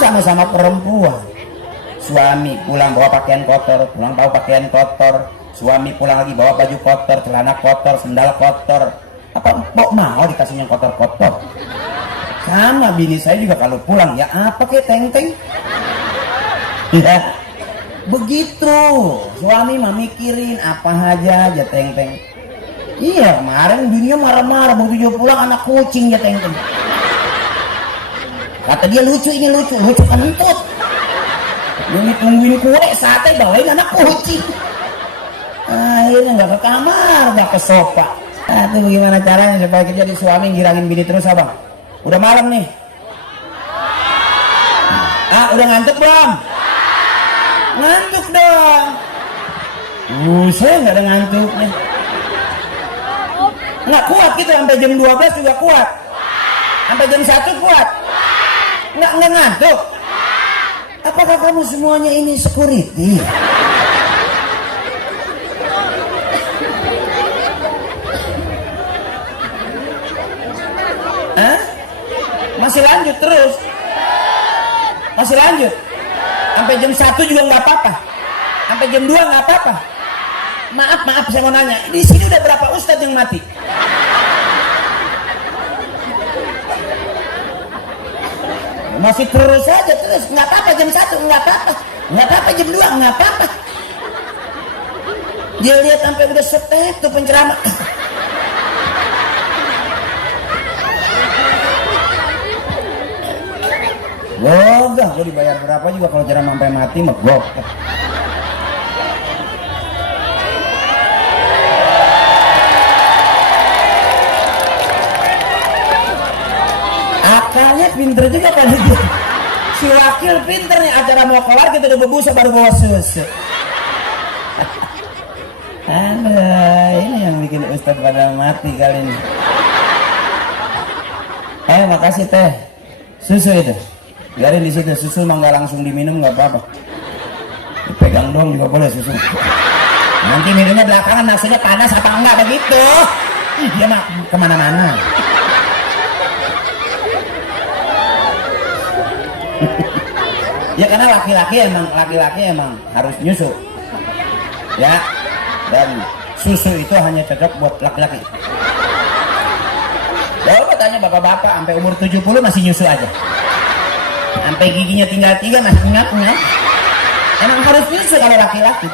Sama-sama perempuan. Suami pulang bawa pakaian kotor, pulang bawa pakaian kotor. Suami pulang lagi bawa baju kotor, celana kotor, sendal kotor. Apa mau dikasihnya kotor-kotor? Sama bini saya juga kalau pulang ya apa kayak teng-teng. Ya begitu. Suami mah mikirin apa aja teng-teng. Iya kemarin dunia marah-marah begitu pulang anak kucing ya teng-teng. Kata dia lucu kentut. Tungguin kue sate bawain anak kucing. Akhirnya nggak ke kamar, nggak ke sofa. Itu bagaimana caranya supaya kita jadi suami ngirangin bini terus abang? Udah malam nih. Udah ngantuk belum? Ngantuk dong. Saya nggak ada ngantuknya. Nggak kuat gitu sampai jam 12 juga kuat. Sampai jam 1 kuat. Nggak ngantuk. Apakah kamu semuanya ini security? Masih lanjut terus. Masih lanjut. Sampai jam 1 juga nggak apa-apa. Sampai jam 2 nggak apa-apa. Maaf saya mau nanya. Di sini udah berapa ustadz yang mati? Masih terus saja terus. Nggak apa-apa jam 1 nggak apa-apa. Nggak apa-apa jam 2 nggak apa-apa. Dia lihat sampai udah setek tuh penceramah. Gogah, gue dibayar berapa juga kalau ceramah sampai mati mah gogah. Akalnya pinter juga kali itu. Si wakil pinter nih, acara mau kelar kita udah berbusa baru bawa susu. Aduh, ini yang bikin ustadz pada mati kali ini. Makasih teh. Susu itu. Biarin di situ, susu mah nggak langsung diminum nggak apa-apa. Dipegang dong juga boleh susu. Nanti minumnya belakangan nasinya panas apa enggak begitu. Dia mah kemana-mana. Ya karena laki-laki emang harus nyusu. Ya. Dan susu itu hanya cocok buat laki-laki. Coba tanya bapak-bapak sampai umur 70 masih nyusu aja. Sampai giginya tinggal 3 masih ingat-ingat. Emang harus nyusu kalau laki-laki.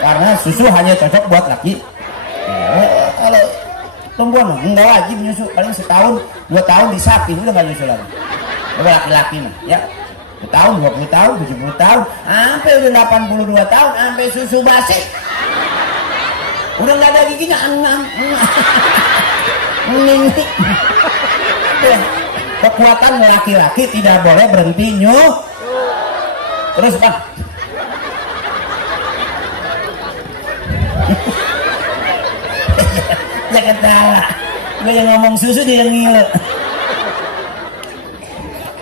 Karena susu hanya cocok buat laki. Kalau tumbuhan enggak wajib nyusu, paling setahun 2 tahun disakti udah nggak nyusu lagi. Laki-laki mah ya, tahun 20 tahun 70 tahun sampai udah 82 tahun sampai susu basi udah nggak ada giginya kekuatan laki-laki tidak boleh berhenti terus Pak. Jangan ketawa, gue yang ngomong susu dia yang ngilu.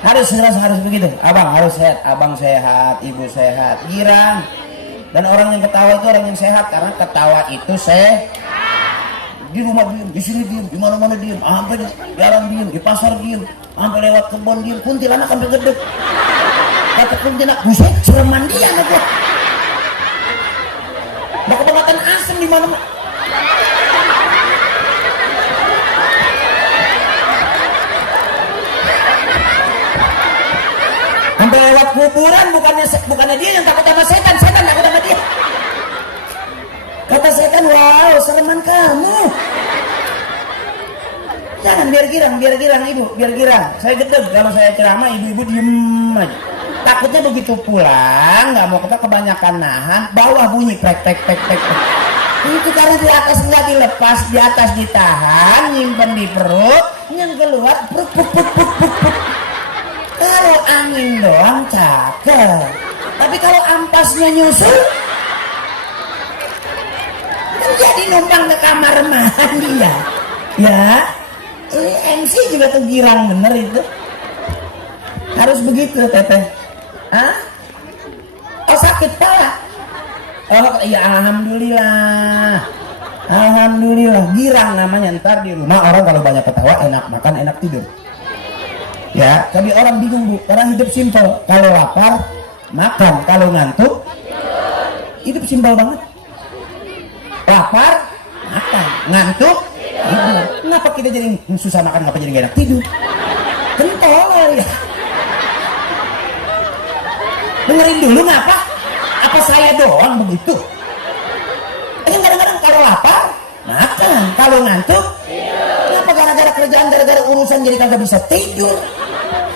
Harus begitu. Abang harus sehat, abang sehat, ibu sehat, girang. Dan orang yang ketawa itu orang yang sehat karena ketawa itu di rumah diem, di sini diem, di mana-mana diem, sampai di jalan diem, di pasar diem, sampai lewat kebun diem, kuntilanak sampai gede. Kata kuntilanak, buset, sereman dia anak gua. Mau kebangatan asem di mana-mana. Sampai lewat kuburan bukannya dia yang takut sama setan takut sama dia. Kata setan, wow sereman kamu. Jangan biar girang ibu, biar girang. Saya gedeg kalau saya ceramah ibu-ibu diem aja. Takutnya begitu pulang nggak mau kita kebanyakan nahan, bawah bunyi prek. Itu kali di atas nggak dilepas, di atas ditahan, nyimpen di perut, yang keluar puk. Kalau angin doang cakep, tapi kalau ampasnya nyusul jadi numpang ke kamar mandi ya MC juga tuh girang bener itu. Harus begitu teteh. Oh sakit pala. Oh ya alhamdulillah girang namanya. Ntar di rumah orang kalau banyak ketawa enak makan enak tidur. Ya, tapi orang bingung bu, orang hidup simpel. Kalau lapar, makan. Kalau ngantuk, hidup simpel banget. Lapar, makan. Ngantuk, tidur. Kenapa kita jadi susah makan, kenapa jadi gak enak tidur? Kentol ya. Dengerin dulu ngapa? Apa saya doang begitu? Kadang-kadang kalau lapar, makan. Kalau ngantuk, kenapa gara-gara kerjaan, gara-gara urusan jadi kagak bisa tidur?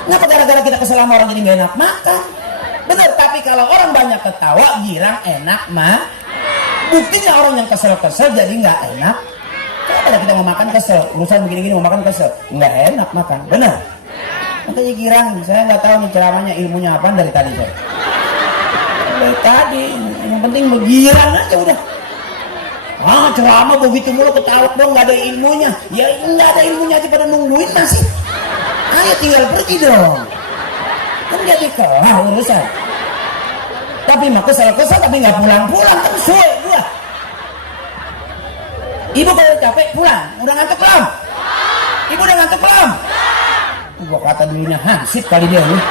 Kenapa gara-gara kita kesel sama orang jadi gak enak makan? Bener, tapi kalau orang banyak ketawa, girang, enak mah. Buktinya orang yang kesel-kesel jadi gak enak. Kenapa kita mau makan kesel? Urusan begini-gini mau makan kesel, gak enak makan. Bener. Makanya girang, saya gak tahu nih ceramahnya ilmunya apa dari tadi saya. Dari tadi, yang penting begirang aja udah. Ceramah begitu mulu ketawa dong, gak ada ilmunya. Ya gak ada ilmunya aja pada nungguin masih. Ayo tinggal pergi dong. Kan jadi kelar urusan. Tapi mah kesel-kesel tapi nggak pulang-pulang kan suwe gua. Ibu kalau capek pulang, udah ngantuk belum? Ibu udah ngantuk belum? Gua kata dulunya hansip kali dia nih.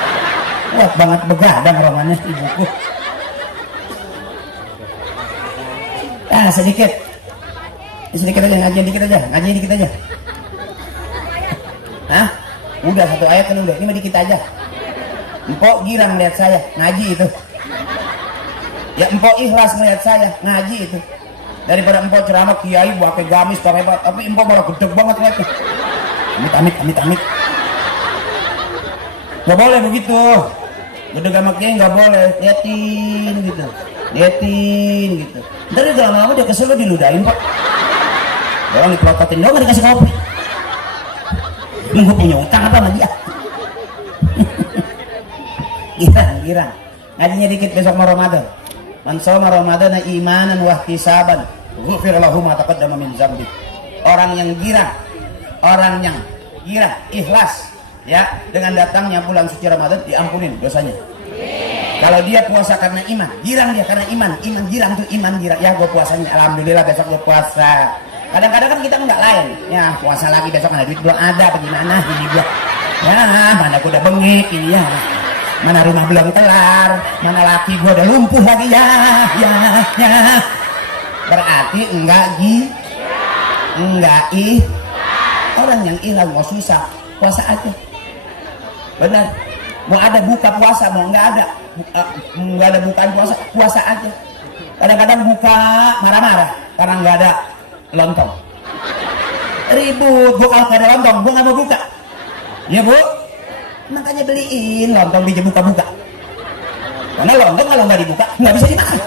Wah banget begadang romannya ibuku. Sedikit aja, ngaji dikit aja. Hah? Udah satu ayat kan udah, ini mah dikit aja. Empok girang lihat saya ngaji itu. Ya empok ikhlas melihat saya ngaji itu. Daripada empok ceramah kiai pakai gamis pakai apa, tapi empok malah gede banget lihatnya. Amit. Gak boleh begitu. Gede sama kiai nggak boleh, liatin gitu. Ntar dia lama-lama dia kesel diludahin pak. Orang dipelototin doang nggak dikasih kopi. Gue punya utang apa sama dia? Girang. Ngajinya dikit besok mau Ramadan. Man shoma Ramadan imanan wa ihtisaban, ghufira lahu ma taqaddama min dzambi. Orang yang girang, ikhlas ya dengan datangnya bulan suci Ramadan diampunin dosanya. Kalau dia puasa karena iman, girang dia karena iman girang tuh iman girang. Ya gue puasanya alhamdulillah besok gue puasa. Kadang-kadang kan kita nggak lain, ya puasa lagi besok ada duit belum ada, bagaimana ini gua, ya mana gua udah bengek ini ya, mana rumah belum kelar, mana laki gua udah lumpuh lagi ya, berarti orang yang hilang mau susah, puasa aja, benar, mau ada buka puasa mau nggak ada bukaan puasa aja, kadang-kadang buka marah-marah karena nggak ada lontong. ribut. Gua kalau nggak ada lontong gua nggak mau buka. Ya Bu, makanya beliin lontong di buka-buka. Karena lontong kalau nggak dibuka nggak bisa dimakan.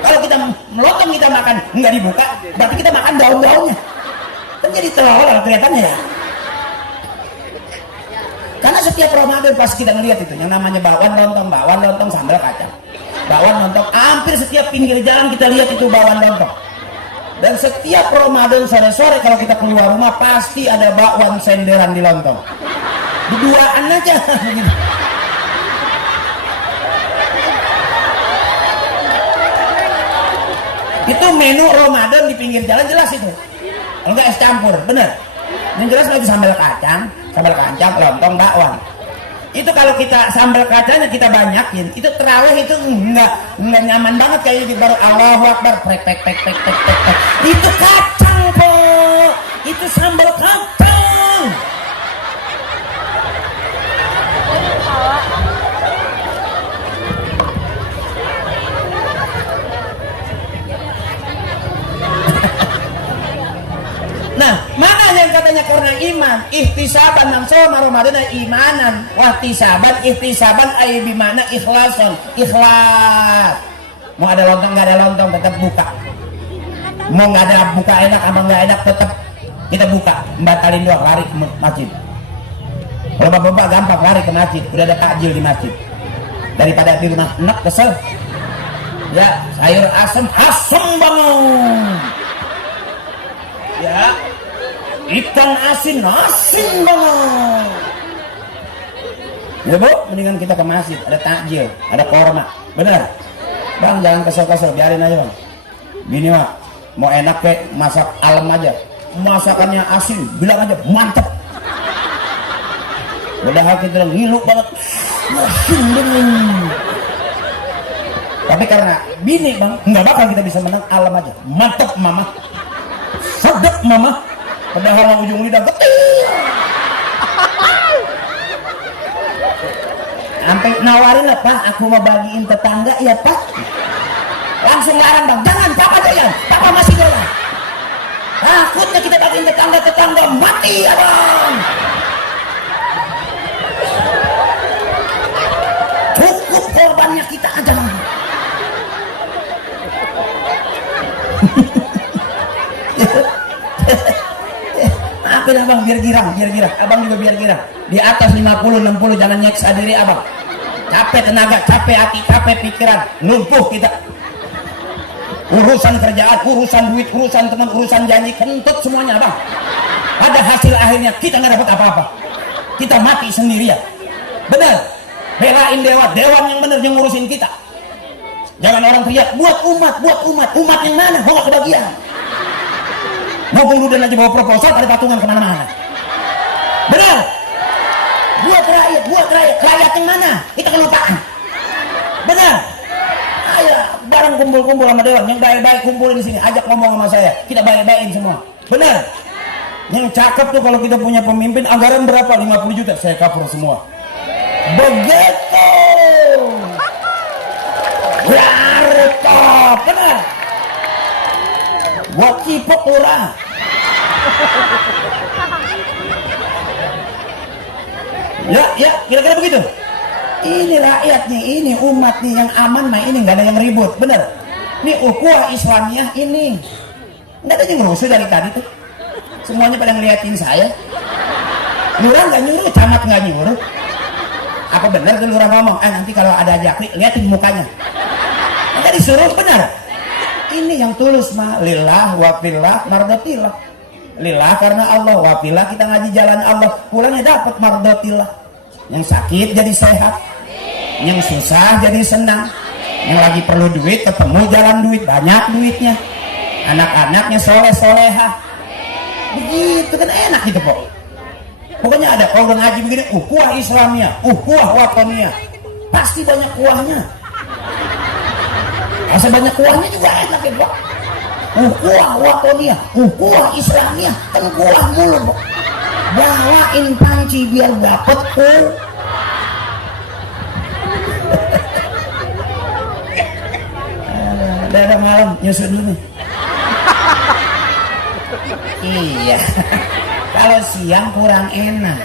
Kalau kita lontong kita makan nggak dibuka, berarti kita makan daun-daunnya. Kan jadi telur kelihatannya ya. Karena setiap Ramadan pas kita ngelihat itu yang namanya bakwan lontong sambal kacang, bakwan lontong, hampir setiap pinggir jalan kita lihat itu bakwan lontong. Dan setiap Ramadan sore-sore kalau kita keluar rumah pasti ada bakwan senderan di lontong. Berduaan aja gitu. Itu menu Ramadan di pinggir jalan jelas itu. Enggak es campur, bener. Yang jelas lagi sambal kacang, lontong, bakwan. Itu kalau kita sambal kacangnya kita banyakin, itu terawih itu enggak nyaman banget kayak gitu. Baru Allahu Akbar, tek. Itu kacang kok, itu sambal kacang. Nah, mana yang katanya karena iman, ihtisaban nang sama Ramadan imanan, ihtisaban ay bimana ikhlason, ikhlas. Mau ada lontong nggak ada lontong tetap buka. Mau nggak ada buka enak apa nggak enak tetap kita buka. Batalin doang, lari ke masjid. Kalau bapak-bapak gampang lari ke masjid, udah ada takjil di masjid. Daripada di rumah enak kesel. Ya, sayur asem banget. Ya, ikan asin banget. Ya Bu, mendingan kita ke masjid, ada takjil, ada korma, bener? Bang, jangan kesel-kesel, biarin aja Bang. Gini Mak, mau enak kayak masak alam aja, masakannya asin, bilang aja mantep. Padahal kita ngilu banget, asin bener. Tapi karena bini Bang, nggak bakal kita bisa menang, alam aja, mantep Mama. Sedap Mama, padahal ujung lidah getir. Sampai nawarin lah Pak, aku mau bagiin tetangga ya Pak. Langsung larang Bang, jangan Papa doyan, Papa masih doyan. Takutnya kita bagiin tetangga mati ya Bang. Cukup korbannya kita aja Bang. Apa Abang biar girang, Abang juga biar girang. Di atas 50-60 jangan nyeksa diri Abang. Capek tenaga, capek hati, capek pikiran, lumpuh kita. Urusan kerjaan, urusan duit, urusan teman, urusan janji, kentut semuanya Abang. Pada hasil akhirnya kita nggak dapat apa-apa. Kita mati sendirian. Benar. Belain dewa yang benar yang ngurusin kita. Jangan orang teriak buat umat yang mana? Kok nggak kebagian? Mau dan aja bawa proposal pada patungan kemana-mana. Benar. Buat rakyat yang mana? Kita kelupaan. Benar. Ayo bareng kumpul sama dewan yang baik-baik kumpulin di sini, ajak ngomong sama saya, kita baik-baikin semua. Benar. Yang cakep tuh kalau kita punya pemimpin, anggaran berapa? 50 juta, saya cover semua. Begitu. Garto, benar. Buat cipok lurah. Ya, kira-kira begitu. Ini rakyatnya, ini umat nih yang aman mah, ini nggak ada yang ribut, bener. Ini ukhuwah Islamiyah ini nggak ada yang rusuh dari tadi tuh. Semuanya pada ngeliatin saya. Lurah nggak nyuruh, camat nggak nyuruh. Apa benar tuh lurah ngomong? Nanti kalau ada jakri, liatin mukanya. Nggak disuruh, benar. Ini yang tulus mah, lillah wafillah mardotillah. Lillah karena Allah, wafillah kita ngaji jalan Allah, pulangnya dapat mardotillah. Yang sakit jadi sehat, yang susah jadi senang, yang lagi perlu duit ketemu jalan duit, banyak duitnya, anak-anaknya soleh-solehah. Begitu kan enak gitu kok. Pokoknya ada kalau ngaji begini, ukhuwah Islamiyah, ukhuwah watoniyah, pasti banyak kuahnya. Rasa banyak kuahnya juga enak ya Pak. Ukhuwah watoniyah, ukhuwah Islamiyah, kan kuah mulu Pak. Bawain panci biar dapet tuh. Udah malam nyusun dulu nih. Iya. Kalau siang kurang enak.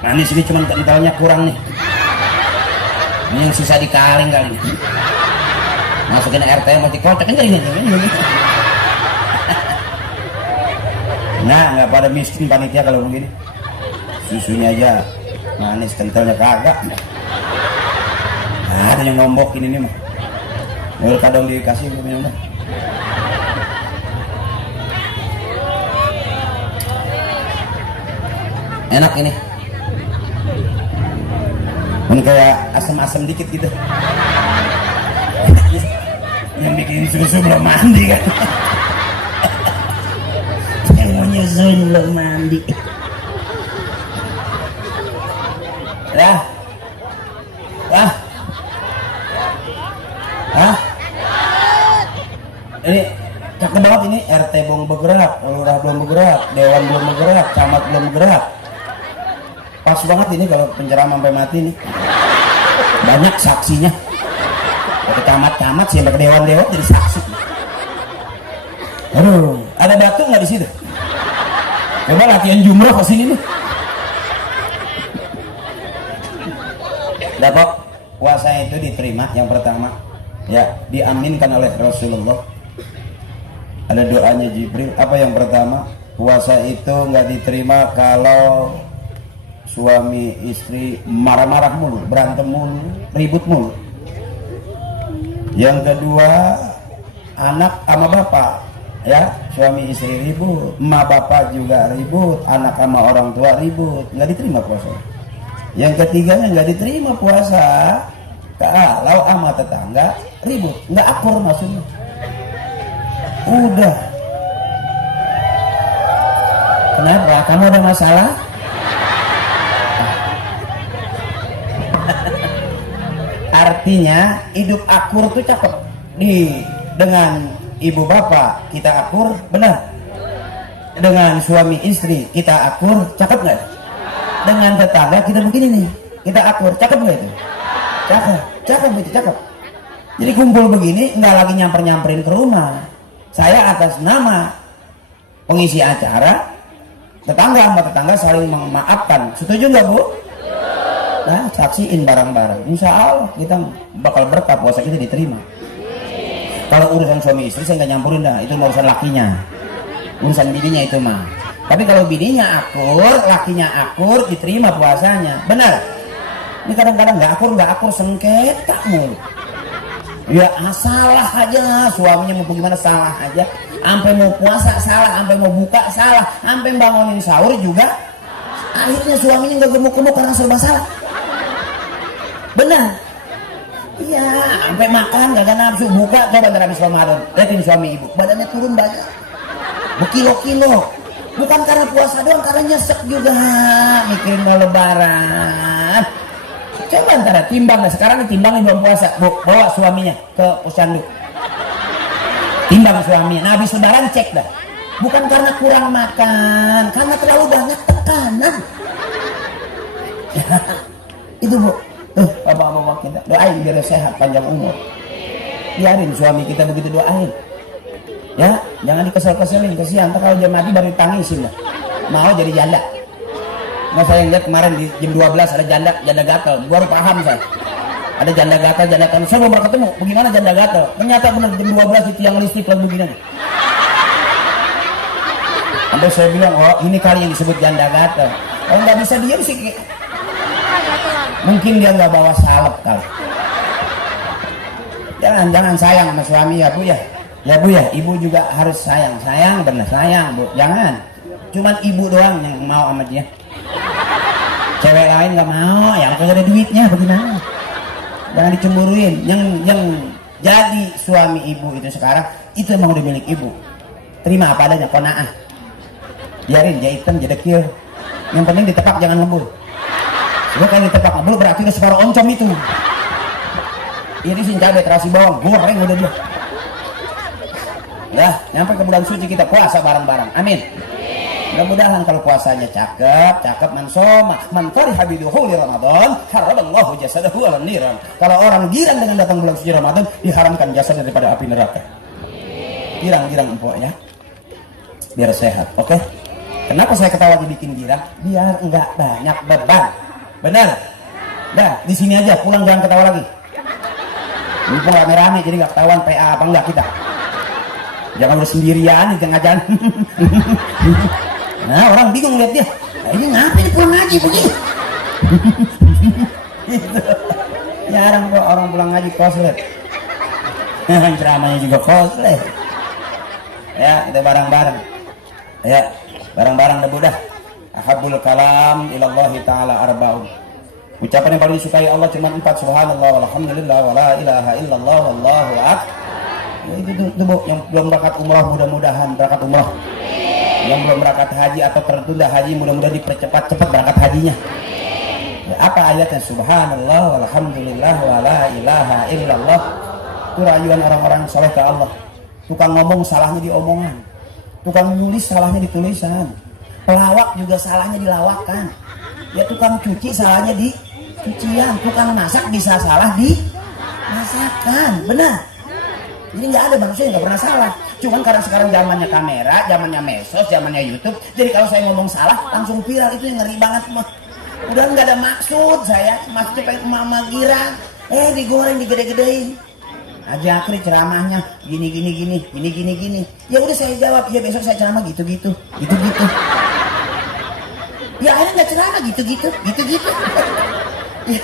Manis ini cuma kentalnya kurang nih. Ini yang sisa dikaling kali ini. Masukin RT mati kocokin jadi ini. Nah, nggak pada miskin panitia kalau begini. Susunya aja manis, kentalnya kagak. Nah, ada yang nombokin ini mah. Mau kadang dikasih minum dah. Enak ini. Ini kayak asam-asam dikit gitu. Yang bikin susu belum mandi kan. Yang mau nyusun belum mandi. Dah. Ini cakep banget ini. RT belum bergerak, lurah belum bergerak, dewan belum bergerak, camat belum bergerak. Pas banget ini kalau penceramah sampai mati nih. Banyak saksinya. Dari camat-camat sampai ke dewan-dewan jadi saksi. Aduh, ada batu nggak di situ? Coba latihan jumroh ke sini nih. Dapat puasa itu diterima yang pertama, ya diaminkan oleh Rasulullah. Ada doanya Jibril. Apa yang pertama? Puasa itu nggak diterima kalau suami istri marah-marah mulu, berantem mulu, ribut mulu. Yang kedua, anak sama bapak, ya suami istri ribut, emak bapak juga ribut, anak sama orang tua ribut, nggak diterima puasa. Yang ketiganya nggak diterima puasa kalau sama tetangga ribut, nggak akur maksudnya. Udah. Kenapa? Kamu ada masalah? Artinya hidup akur tuh cakep. Dengan ibu bapak kita akur, benar. Dengan suami istri kita akur, cakep nggak? Dengan tetangga kita begini nih, kita akur, cakep nggak itu? Cakep itu cakep. Jadi kumpul begini nggak lagi nyamperin ke rumah. Saya atas nama pengisi acara, tetangga sama tetangga saling memaafkan. Setuju nggak Bu? Nah, saksiin bareng-bareng. Insya Allah kita bakal berkah, puasa kita diterima. Kalau urusan suami istri saya nggak nyampurin dah, itu urusan lakinya, urusan bininya itu mah. Tapi kalau bininya akur, lakinya akur, diterima puasanya. Benar? Ini kadang-kadang nggak akur sengketa mulu. Ya salah aja, suaminya mau gimana salah aja. Sampai mau puasa salah, sampai mau buka salah, sampai bangunin sahur juga. Akhirnya suaminya nggak gemuk-gemuk karena serba salah. Benar? Iya, sampai makan gak nafsu, buka coba ntar habis Ramadan. Lihatin suami ibu, badannya turun banyak, berkilo-kilo. Bukan karena puasa doang, karena nyesek juga. Mikirin mau lebaran. Coba ntar timbang, sekarang ditimbangin belum puasa, bawa suaminya ke posyandu. Timbang suaminya, nah habis lebaran cek dah. Bukan karena kurang makan, karena terlalu banyak tekanan. Itu Bu. Bapak-bapak kita doain biar sehat panjang umur. Biarin suami kita begitu doain. Ya, jangan dikesel-keselin, kesian. Ntar kalau dia mati baru tangisin lah. Mau jadi janda. Mau saya lihat kemarin di jam 12 ada janda gatal. Baru paham saya. Ada janda gatal. Saya belum pernah ketemu. Bagaimana janda gatal? Ternyata benar jam 12 itu yang listrik lagu begini. Sampai saya bilang, oh ini kali yang disebut janda gatal. Oh nggak bisa diam sih. Mungkin dia nggak bawa salep kali. Jangan sayang sama suami ya Bu ya. Ya Bu ya, ibu juga harus sayang bener sayang Bu. Jangan. Cuman ibu doang yang mau sama dia. Cewek lain nggak mau, yang kagak ada duitnya bagaimana? Jangan dicemburuin. Yang jadi suami ibu itu sekarang itu emang udah milik ibu. Terima apa adanya, qanaah. Biarin dia hitam, dia dekil. Yang penting ditepak jangan lembur. Gue kalau ditepak ngebul berarti udah separuh oncom itu. Ini sih cabai terasi bawang, goreng udah dia. Ya, nyampe ke bulan suci kita puasa bareng-bareng. Amin. Mudah-mudahan kalau puasanya cakep man fariha bi dukhuli Ramadan haraballahu jasadahu 'alan niran. Kalau orang girang dengan datang bulan suci Ramadan, diharamkan jasad daripada api neraka. Girang empok ya. Biar sehat, oke? Kenapa saya ketawa dibikin girang? Biar enggak banyak beban. Benar? Dah, di sini aja, pulang jangan ketawa lagi. Mumpung rame-rame jadi enggak ketahuan PA apa enggak kita. Jangan lu sendirian di tengah jalan. Nah, orang bingung lihat dia. Nah, ini ngapain pulang ngaji begini? Gitu. Jarang kok orang pulang ngaji koslet. Ceramahnya juga koslet. Ya, kita bareng-bareng. Ya, bareng-bareng debu dah. Ahabul kalam ilallahi ta'ala arba'un. Ucapan yang paling disukai Allah cuma 4, subhanallah walhamdulillah wala ilaha illallah wallahu akbar. Ya, itu Bu, yang belum berangkat umrah mudah-mudahan berangkat umrah. Yang belum berangkat haji atau tertunda haji mudah-mudahan dipercepat-cepat berangkat hajinya. Ya, apa ayatnya? Subhanallah walhamdulillah wala ilaha illallah. Itu rayuan orang-orang saleh ke Allah. Tukang ngomong salahnya di omongan. Tukang nulis salahnya di tulisan. Pelawak juga salahnya di lawakan. Ya, tukang cuci salahnya di cucian. Tukang masak bisa salah di masakan. Benar. Jadi nggak ada manusia yang nggak pernah salah. Cuman karena sekarang zamannya kamera, zamannya medsos, zamannya YouTube. Jadi kalau saya ngomong salah langsung viral, itu yang ngeri banget. Udah nggak ada maksud saya. Maksudnya pengen mama girang. Digoreng, digede-gedein. Aja akhir ceramahnya gini. Ya udah saya jawab, ya besok saya ceramah gitu-gitu. Ya akhirnya nggak ceramah gitu-gitu. Ya,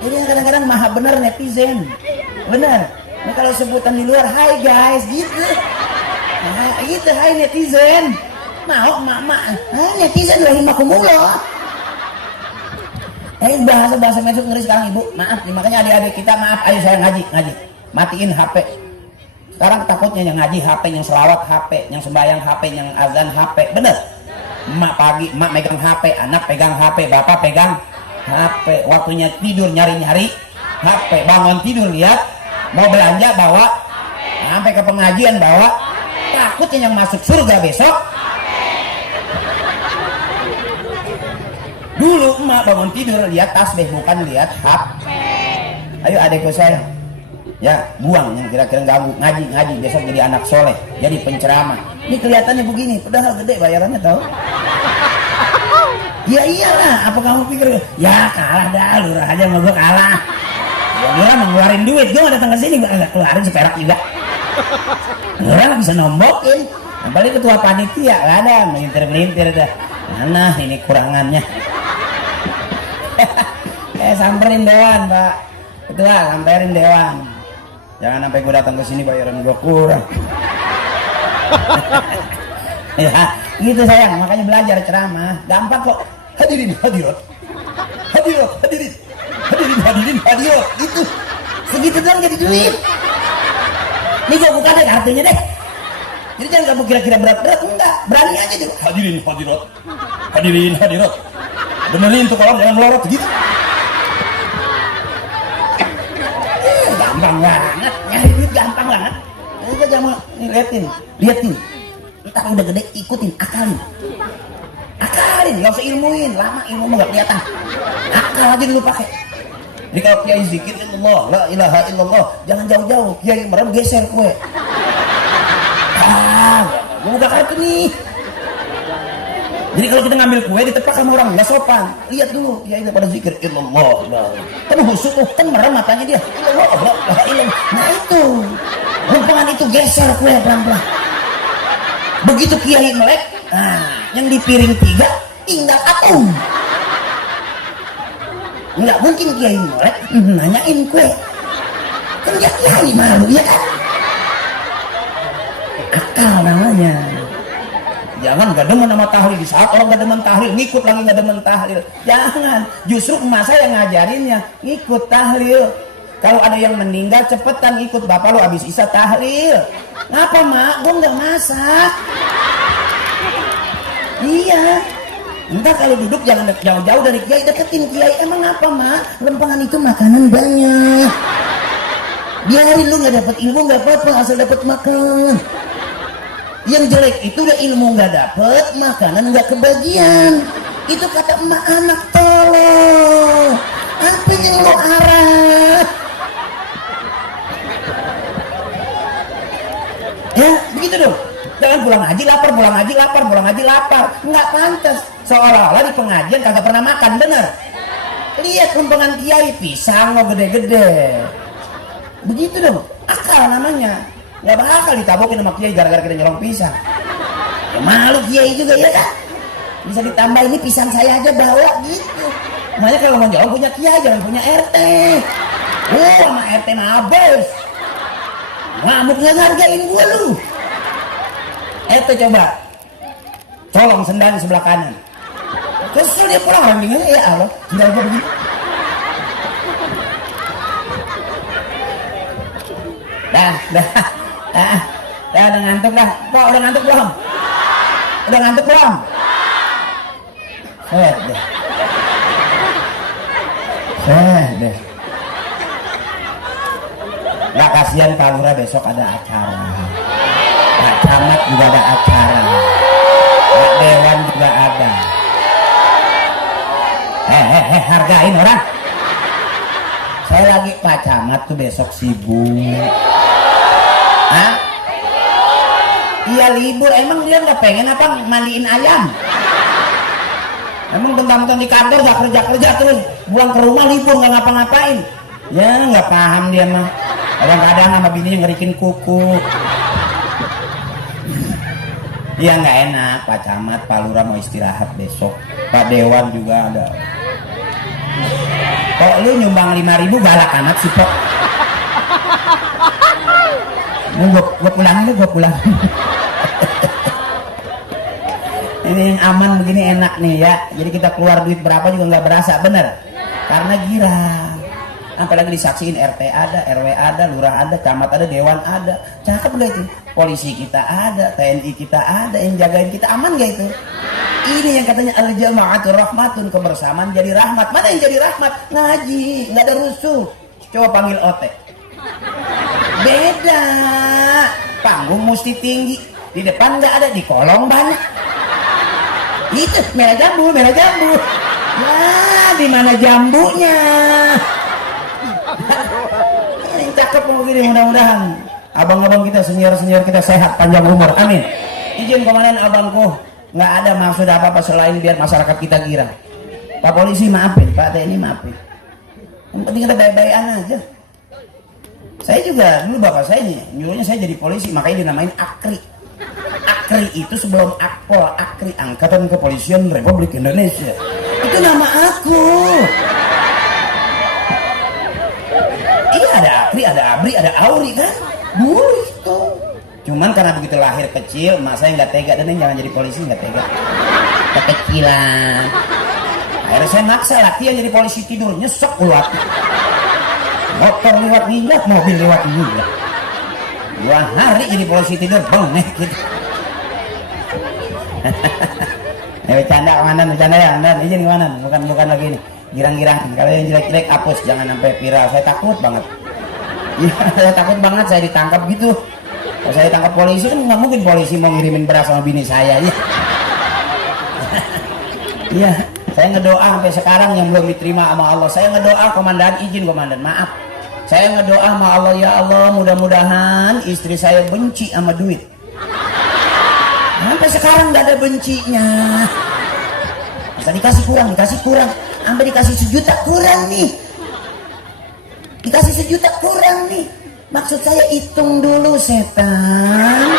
jadi kadang-kadang maha benar netizen. Benar. Nah, kalau sebutan di luar, hai guys, gitu. Nah, gitu, hai netizen. Mau mak, netizen rahimakumullah. Bahasa medsos ngeri sekarang Ibu. Maaf, makanya adik-adik kita maaf, ayo saya ngaji. Matiin HP. Sekarang takutnya yang ngaji HP, yang selawat HP, yang sembahyang HP, yang azan HP. Bener? Emak pagi, emak megang HP, anak pegang HP, bapak pegang HP. Waktunya tidur nyari-nyari HP. Bangun tidur lihat, mau belanja bawa, sampai ke pengajian bawa. Takutnya yang masuk surga besok. Dulu emak bangun tidur lihat tasbih, bukan lihat HP. Ayo adekku saya, ya buang yang kira-kira ganggu, ngaji besok jadi anak soleh, jadi penceramah. Ini kelihatannya begini, padahal gede bayarannya tau. Ya iyalah, apa kamu pikir? Ya kalah dah, lurah aja sama gue kalah. Ya lurah mengeluarin duit, gue gak datang ke sini, gue agak keluarin seperak juga. Lurah gak bisa nombokin, apalagi ketua panitia gak ada, melintir-melintir dah. Mana ini kurangannya? Samperin dewan Pak Ketua, samperin dewan. Jangan sampai gue datang ke sini bayaran gue kurang. Ya, gitu sayang. Makanya belajar ceramah, gampang kok. Hadirin. Gitu. Segitu doang jadi duit. Ini gue buka deh kartunya deh. Jadi jangan kamu kira-kira berat-berat, enggak. Berani aja dulu. Hadirin hadirat. Benerin tuh kolom, jangan melorot gitu. Gampang banget, nyari duit gampang banget. Kita jangan liatin. Ntar udah gede ikutin, akalin, nggak usah ilmuin, lama ilmu nggak kelihatan. Akal aja dulu pakai. Jadi kalau kiai zikir Allah, la ilaha illallah, jangan jauh-jauh. Kiai merem geser kue. Gue buka kartu nih. Jadi kalau kita ngambil kue ditepak sama orang nggak sopan. Lihat dulu, kiai pada zikir illallah. Kan khusyuk tuh, kan merem matanya dia. Illallah. Nah itu, rumpangan itu geser kue pelan-pelan. Begitu kiai melek, yang di piring 3 tinggal atom. Nggak mungkin kiai melek nanyain kue. Kan dia kiai malu ya kan? Akal namanya. Jangan gak demen sama tahlil. Di saat orang gak demen tahlil, ngikut lagi gak demen tahlil. Jangan, justru emak saya ngajarinnya ngikut tahlil. Kalau ada yang meninggal cepetan ikut bapak lo abis isya tahlil. Ngapa mak? Gue gak masak. Iya. Entah kalau duduk jangan jauh-jauh dari kiai, deketin kiai. Emang apa mak? Lempangan itu makanan banyak. Biarin lu gak dapet ilmu gak apa-apa, asal dapet makan. Yang jelek itu udah ilmu nggak dapet, makanan nggak kebagian. Itu kata emak anak tolong. Apa yang lo arah? Ya begitu dong. Jangan pulang haji lapar, pulang haji lapar, pulang haji lapar. Nggak pantas. Seolah-olah di pengajian kagak pernah makan, bener. Lihat kumpulan kiai pisang lo gede-gede. Begitu dong. Akal namanya. Nggak bakal ditabokin sama kiai gara-gara kita nyolong pisang. Ya, malu kiai juga ya kan. Bisa ditambah ini pisang saya aja bawa gitu. Makanya kalau mau nyolong punya kiai jangan punya RT. Sama RT mah abis. Ngamuk nggak ngargain gua lu. RT coba colong sendal sebelah kanan. Kesel dia pulang orang bingung ya Allah. Sendal gua begini. Udah ngantuk dah. Kok udah ngantuk belum? Udah ngantuk belum? Deh. Nggak kasihan Pak Lurah besok ada acara. Pak Camat juga ada acara. Pak Dewan juga ada. Hargain orang. Saya lagi Pak Camat tuh besok sibuk. Hah? Iya libur. Emang dia nggak pengen apa mandiin ayam? Emang bentang-bentang di kantor gak kerja terus pulang ke rumah libur nggak ngapa-ngapain? Ya nggak paham dia mah. Kadang-kadang sama bininya ngerikin kuku. Iya nggak enak. Pak Camat, Pak Lurah mau istirahat besok. Pak Dewan juga ada. Kok lu nyumbang 5.000 galak amat sih Pak? Gue pulang. Ini yang aman begini enak nih ya. Jadi kita keluar duit berapa juga nggak berasa, bener? Karena girang. Apalagi disaksiin RT ada, RW ada, lurah ada, camat ada, dewan ada. Cakep gak itu? Polisi kita ada, TNI kita ada, yang jagain kita aman gak itu? Ini yang katanya al-jama'atul rahmatun, kebersamaan jadi rahmat. Mana yang jadi rahmat? Ngaji, nggak ada rusuh. Coba panggil otek. Beda. Panggung mesti tinggi. Di depan nggak ada, di kolong banyak. Itu merah jambu. Ya, di mana jambunya? Yang cakep mau gini mudah-mudahan. Abang-abang kita, senior-senior kita sehat panjang umur. Amin. Izin komandan abangku. Nggak ada maksud apa-apa selain biar masyarakat kita girang. Pak polisi maafin, Pak TNI maafin. Yang penting kita baik-baikan aja. Saya juga dulu bapak saya nih nyuruhnya saya jadi polisi, makanya dinamain Akri. Akri itu sebelum Akpol, Akri Angkatan Kepolisian Republik Indonesia. Itu nama aku. Iya ada Akri, ada Abri, ada Auri kan? Dulu itu. Cuman karena begitu lahir kecil, emak saya nggak tega, dan jangan jadi polisi nggak tega. Kekecilan. Akhirnya saya maksa latihan jadi polisi, tidur nyesek ulat. Motor lewat nginjak, mobil lewat nginjak. 2 hari jadi polisi tidur bengek gitu. Bercanda komandan, bercanda ya, komandan. Izin komandan, bukan lagi nih girang-girang. Kalau yang jelek-jelek hapus, jangan sampai viral. Saya takut banget. Iya, saya takut banget saya ditangkap gitu. Kalau saya tangkap polisi kan nggak mungkin polisi mau ngirimin beras sama bini saya ya. Iya, saya ngedoa sampai sekarang yang belum diterima sama Allah. Saya ngedoa komandan, izin komandan, maaf. Saya ngedoa sama Allah, ya Allah mudah-mudahan istri saya benci sama duit. Sampai sekarang nggak ada bencinya. Bisa dikasih kurang, sampai dikasih 1 juta kurang nih. Dikasih 1 juta kurang nih. Maksud saya hitung dulu setan.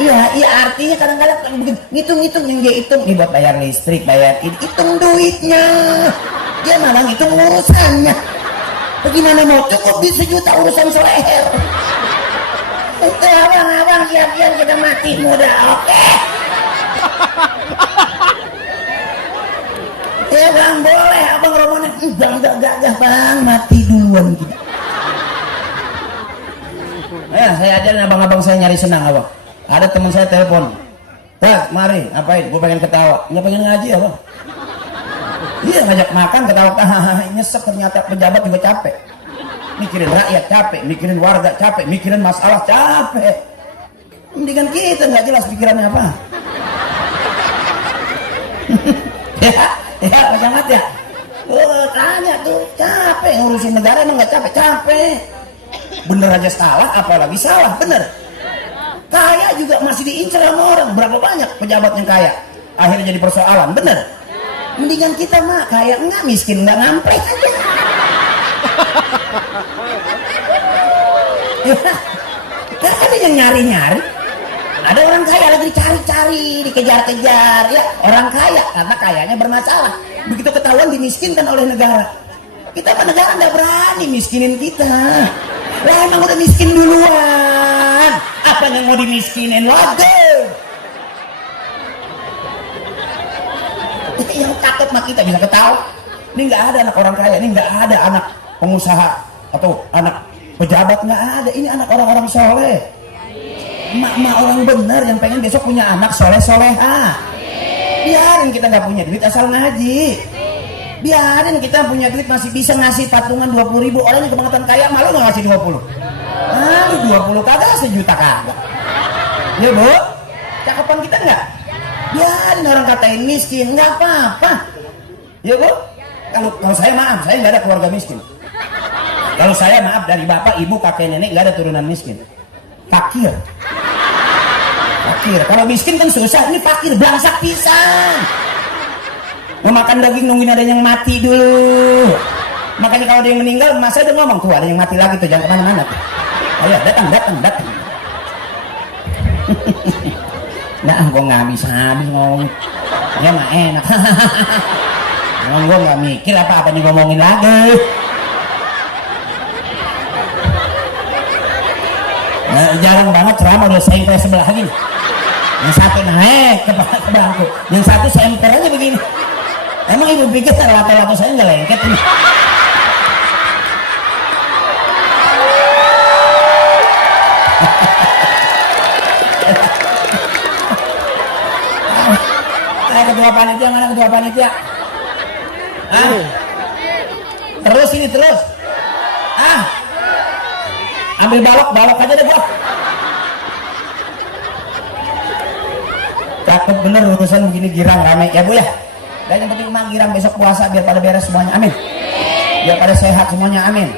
Iya artinya kadang-kadang ngitung-ngitung yang dia hitung nih buat bayar listrik, bayar ini, hitung duitnya. Dia malah ngitung urusannya. Bagaimana mau cukup di 1 juta urusan seleher? Itu abang siap-siap kita mati muda, oke? Ya bang boleh, abang rombongan enggak bang, mati duluan gitu. Ya saya ajarin abang-abang saya nyari senang abang. Ada teman saya telepon, "Pak, mari, ngapain?" Gue pengen ketawa, nggak pengen ngaji abang. Iya ngajak makan ketawa, nyesek ternyata pejabat juga capek. mikirin rakyat capek, mikirin warga capek, mikirin masalah capek. Mendingan kita nggak jelas pikirannya apa. ya macam ya. Oh, tanya tuh capek ngurusin negara emang nggak capek? Capek. Bener aja salah, apalagi salah bener. Kaya juga masih diincar sama orang. Berapa banyak pejabat yang kaya? Akhirnya jadi persoalan, bener. Mendingan kita mah kaya enggak, miskin enggak, ngamplek aja. Ya, ada yang nyari-nyari. Ada orang kaya lagi dicari-cari, dikejar-kejar, ya orang kaya karena kayanya bermasalah. Begitu ketahuan dimiskinkan oleh negara. Kita mah negara nggak berani miskinin kita. Lah emang udah miskin duluan. Apa yang mau dimiskinin lagi? Yang takut mah kita bisa ketawa. Ini nggak ada anak orang kaya, ini nggak ada anak pengusaha atau anak pejabat, nggak ada. Ini anak orang-orang soleh. Emak-emak orang bener yang pengen besok punya anak soleh-soleha. Biarin kita nggak punya duit asal ngaji. Biarin kita punya duit masih bisa ngasih patungan 20.000. Orang yang kebangetan kaya malu nggak ngasih 20. Lu 20 kagak, sejuta kagak. Ya bu, cakapan kita nggak? Biarin orang katain miskin, nggak apa-apa. Ya bu, kalau saya maaf, saya nggak ada keluarga miskin. Kalau saya maaf dari bapak, ibu, kakek, nenek nggak ada turunan miskin. Fakir. Fakir. Kalau miskin kan susah, ini fakir, belangsak pisan. Mau makan daging nungguin ada yang mati dulu. Makanya kalau ada yang meninggal, masa udah ngomong tuh ada yang mati lagi tuh, jangan kemana-mana. Ayo datang. Nah, gua nggak habis ngomong. Ya mah enak. Ngomong gua nggak mikir apa-apa nih ngomongin lagi. Nah, jarang banget ceramah udah semper sebelah lagi. Yang satu naik ke bangku, yang satu semper aja begini. Emang ibu pikir lato-lato saya nggak lengket ini? Ketua panitia mana ketua panitia? Terus ini terus. Ambil balok aja deh gua. Cakep bener urusan begini, girang rame ya bu ya. Dan yang penting mah girang besok puasa biar pada beres semuanya, amin. Biar pada sehat semuanya, amin.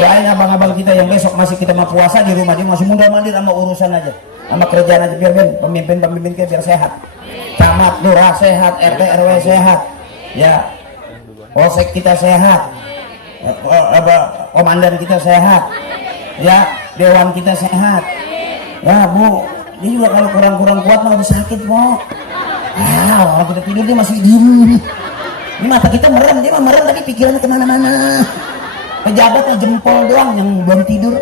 Doain abang-abang kita yang besok masih kita mau puasa di rumah, dia masih mudah-mandir sama urusan aja, sama kerjaan aja, biar pemimpin kita biar sehat. Camat, lurah sehat, RT RW sehat, ya. Polsek kita sehat, komandan kita sehat, ya. Dewan kita sehat, ya bu. Dia juga kalau kurang kuat mah udah sakit po. Ya orang kita tidur dia masih diem. Ini mata kita merem, dia mah merem tapi pikirannya kemana-mana. Pejabat mah jempol doang yang belum tidur.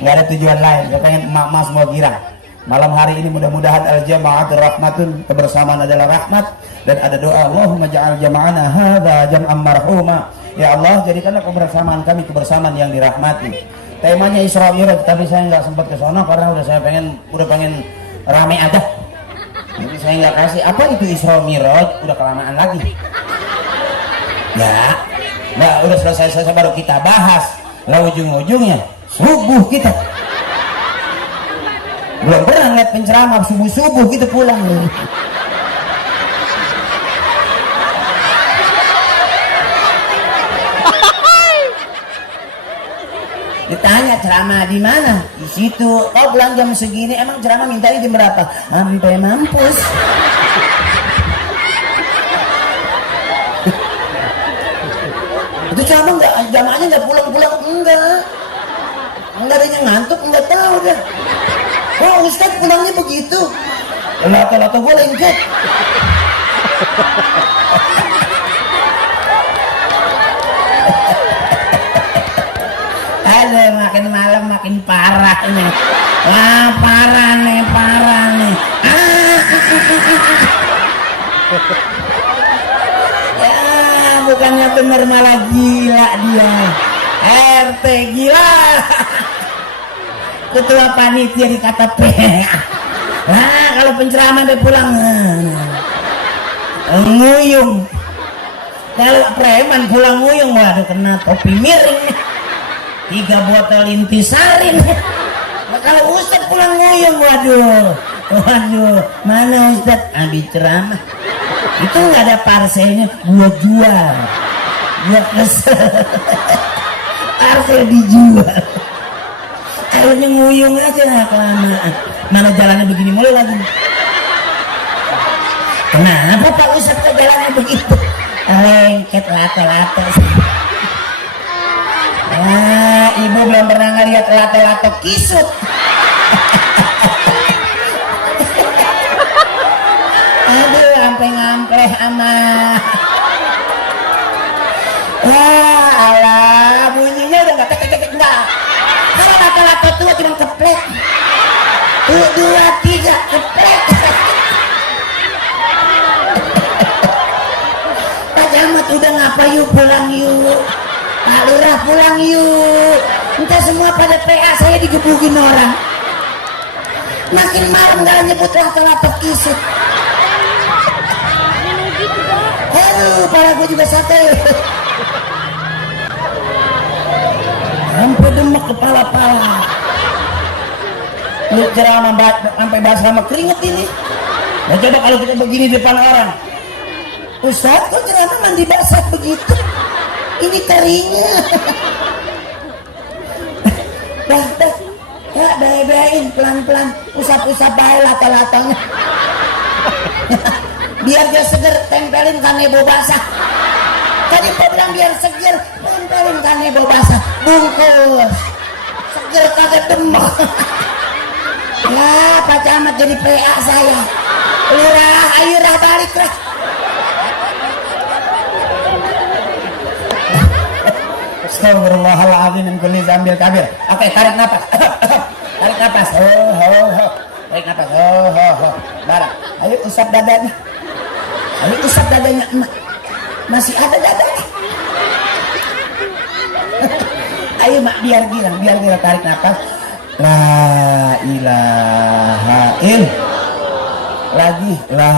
Nggak ada tujuan lain, gak pengen emak-emak semua girang. Malam hari ini mudah-mudahan al-jama'at rahmatun, kebersamaan adalah rahmat. Dan ada doa, Allahumma ja'al jama'ana hadza jam'an marhuma. Ya Allah, jadikanlah kebersamaan kami kebersamaan yang dirahmati. Temanya Isra Mi'raj, tapi saya nggak sempat ke sono karena udah pengen rame aja. Jadi saya nggak kasih apa itu Isra Mi'raj, udah kelamaan lagi. Ya, nggak udah selesai baru kita bahas. Lah ujung-ujungnya subuh kita. Belum pernah ngeliat penceramah subuh gitu pulang. Ditanya ceramah di mana? Di situ. Kau pulang jam segini, emang ceramah mintanya jam berapa? Sampai mampus. Itu ceramah enggak, jamaahnya enggak pulang-pulang, enggak ada yang ngantuk, enggak tahu deh. Wah Ustaz pulangnya begitu. Lato-lato gue lengket. Aduh, makin malam makin parah ini. Wah parah nih. Ya bukannya bener malah gila dia. RT gila. Ketua panitia dikata nah kalau penceramah dia pulang nguyung Kalau preman pulang nguyung, waduh kena topi miring nih. 3 botol intisarin. Nah, kalau Ustad pulang nguyung, waduh, mana Ustad? Habis ceramah. Itu nggak ada parselnya, gua jual. Gua kesel. Parsel dijual. Akhirnya nguyung aja kelamaan. Mana jalannya begini mulai lagi. Kenapa Pak Ustad kok jalannya begitu? Lengket lato-lato. Ibu belum pernah ngeliat lato-lato kisut. Aduh, sampai ngampleh amat. Alah, bunyinya udah nggak tek-tek enggak. Kalau lato-lato tua cuma keplek. 2, 3 keplek. Pak Camat udah ngapa yuk pulang yuk. Pak Lurah pulang yuk. Entah semua pada PA saya digebukin orang. Makin malam gak nyebut lato-lato kisut. Aduh, kepala gue juga sakit. Sampai demek kepala-pala. Lu ceramah sampai basah sama keringet ini. Nah, coba kalau kita begini di depan orang. Ustaz, kok ceramah mandi basah begitu? Ini terinya. Dah, ya baik-baikin pelan-pelan, usap-usap baik lato-latonya. Biar dia seger, tempelin kanebo basah. Tadi kau bilang biar seger, tempelin kanebo basah. Bungkus. Seger kagak demek. Ya, Pak Camat jadi PA saya. Lurah, ayo balik lah. Astagfirullahaladzim min kulli dzambin kabir. Oke, tarik napas. Tarik napas. Tarik napas. Barang. Ayo usap dadanya. Ayo usap dadanya emak. Masih ada dadanya. Ayo mak, biar gilang, tarik napas. La ilaha illallah. Lagi. La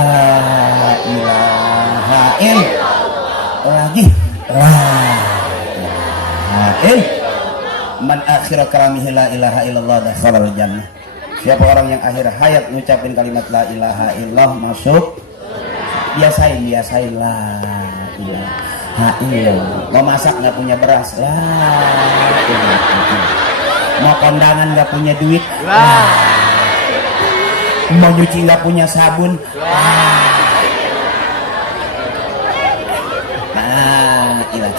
ilaha illallah. Lagi. La man akhir kalamihi la ilaha illallah dakhalal jannah. Siapa orang yang akhir hayat ngucapin kalimat la ilaha illallah masuk. Biasain la ilaha illallah. Mau masak nggak punya beras, la ilaha. Mau kondangan nggak punya duit, mau nyuci nggak punya sabun,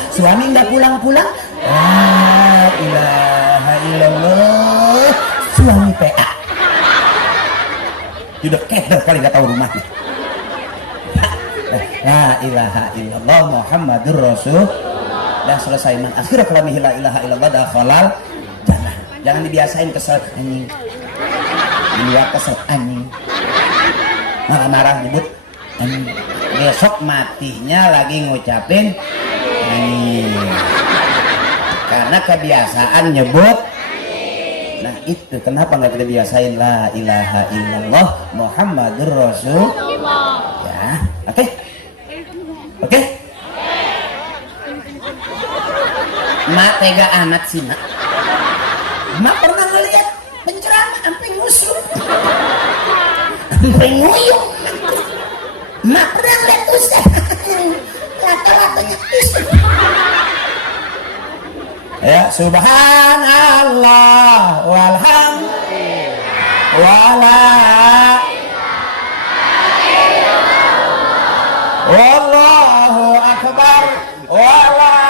suami nggak pulang-pulang, la ilaha illallah. Suami PA udah keder kali nggak tahu rumahnya. La ilaha illallah Muhammadur Rasul. Dan selesai man akhir kalamihi la ilaha illallah dakhalal jannah. Jangan dibiasain kesel anjing. Di luar kesel anjing. Marah-marah nyebut anjing. Besok matinya lagi ngucapin anjing. Karena kebiasaan nyebut. Nah itu kenapa nggak kita biasain la ilaha illallah Muhammadur Rasul. Ya, oke. Oke. Mak tega amat sih mak. Mak pernah ngeliat penceramah sampai ngusur, sampai nguyung. Mak pernah ngeliat ustaz lato-latonya pisah. Ya, subhanallah walhamdulillah wala wallahu akbar wala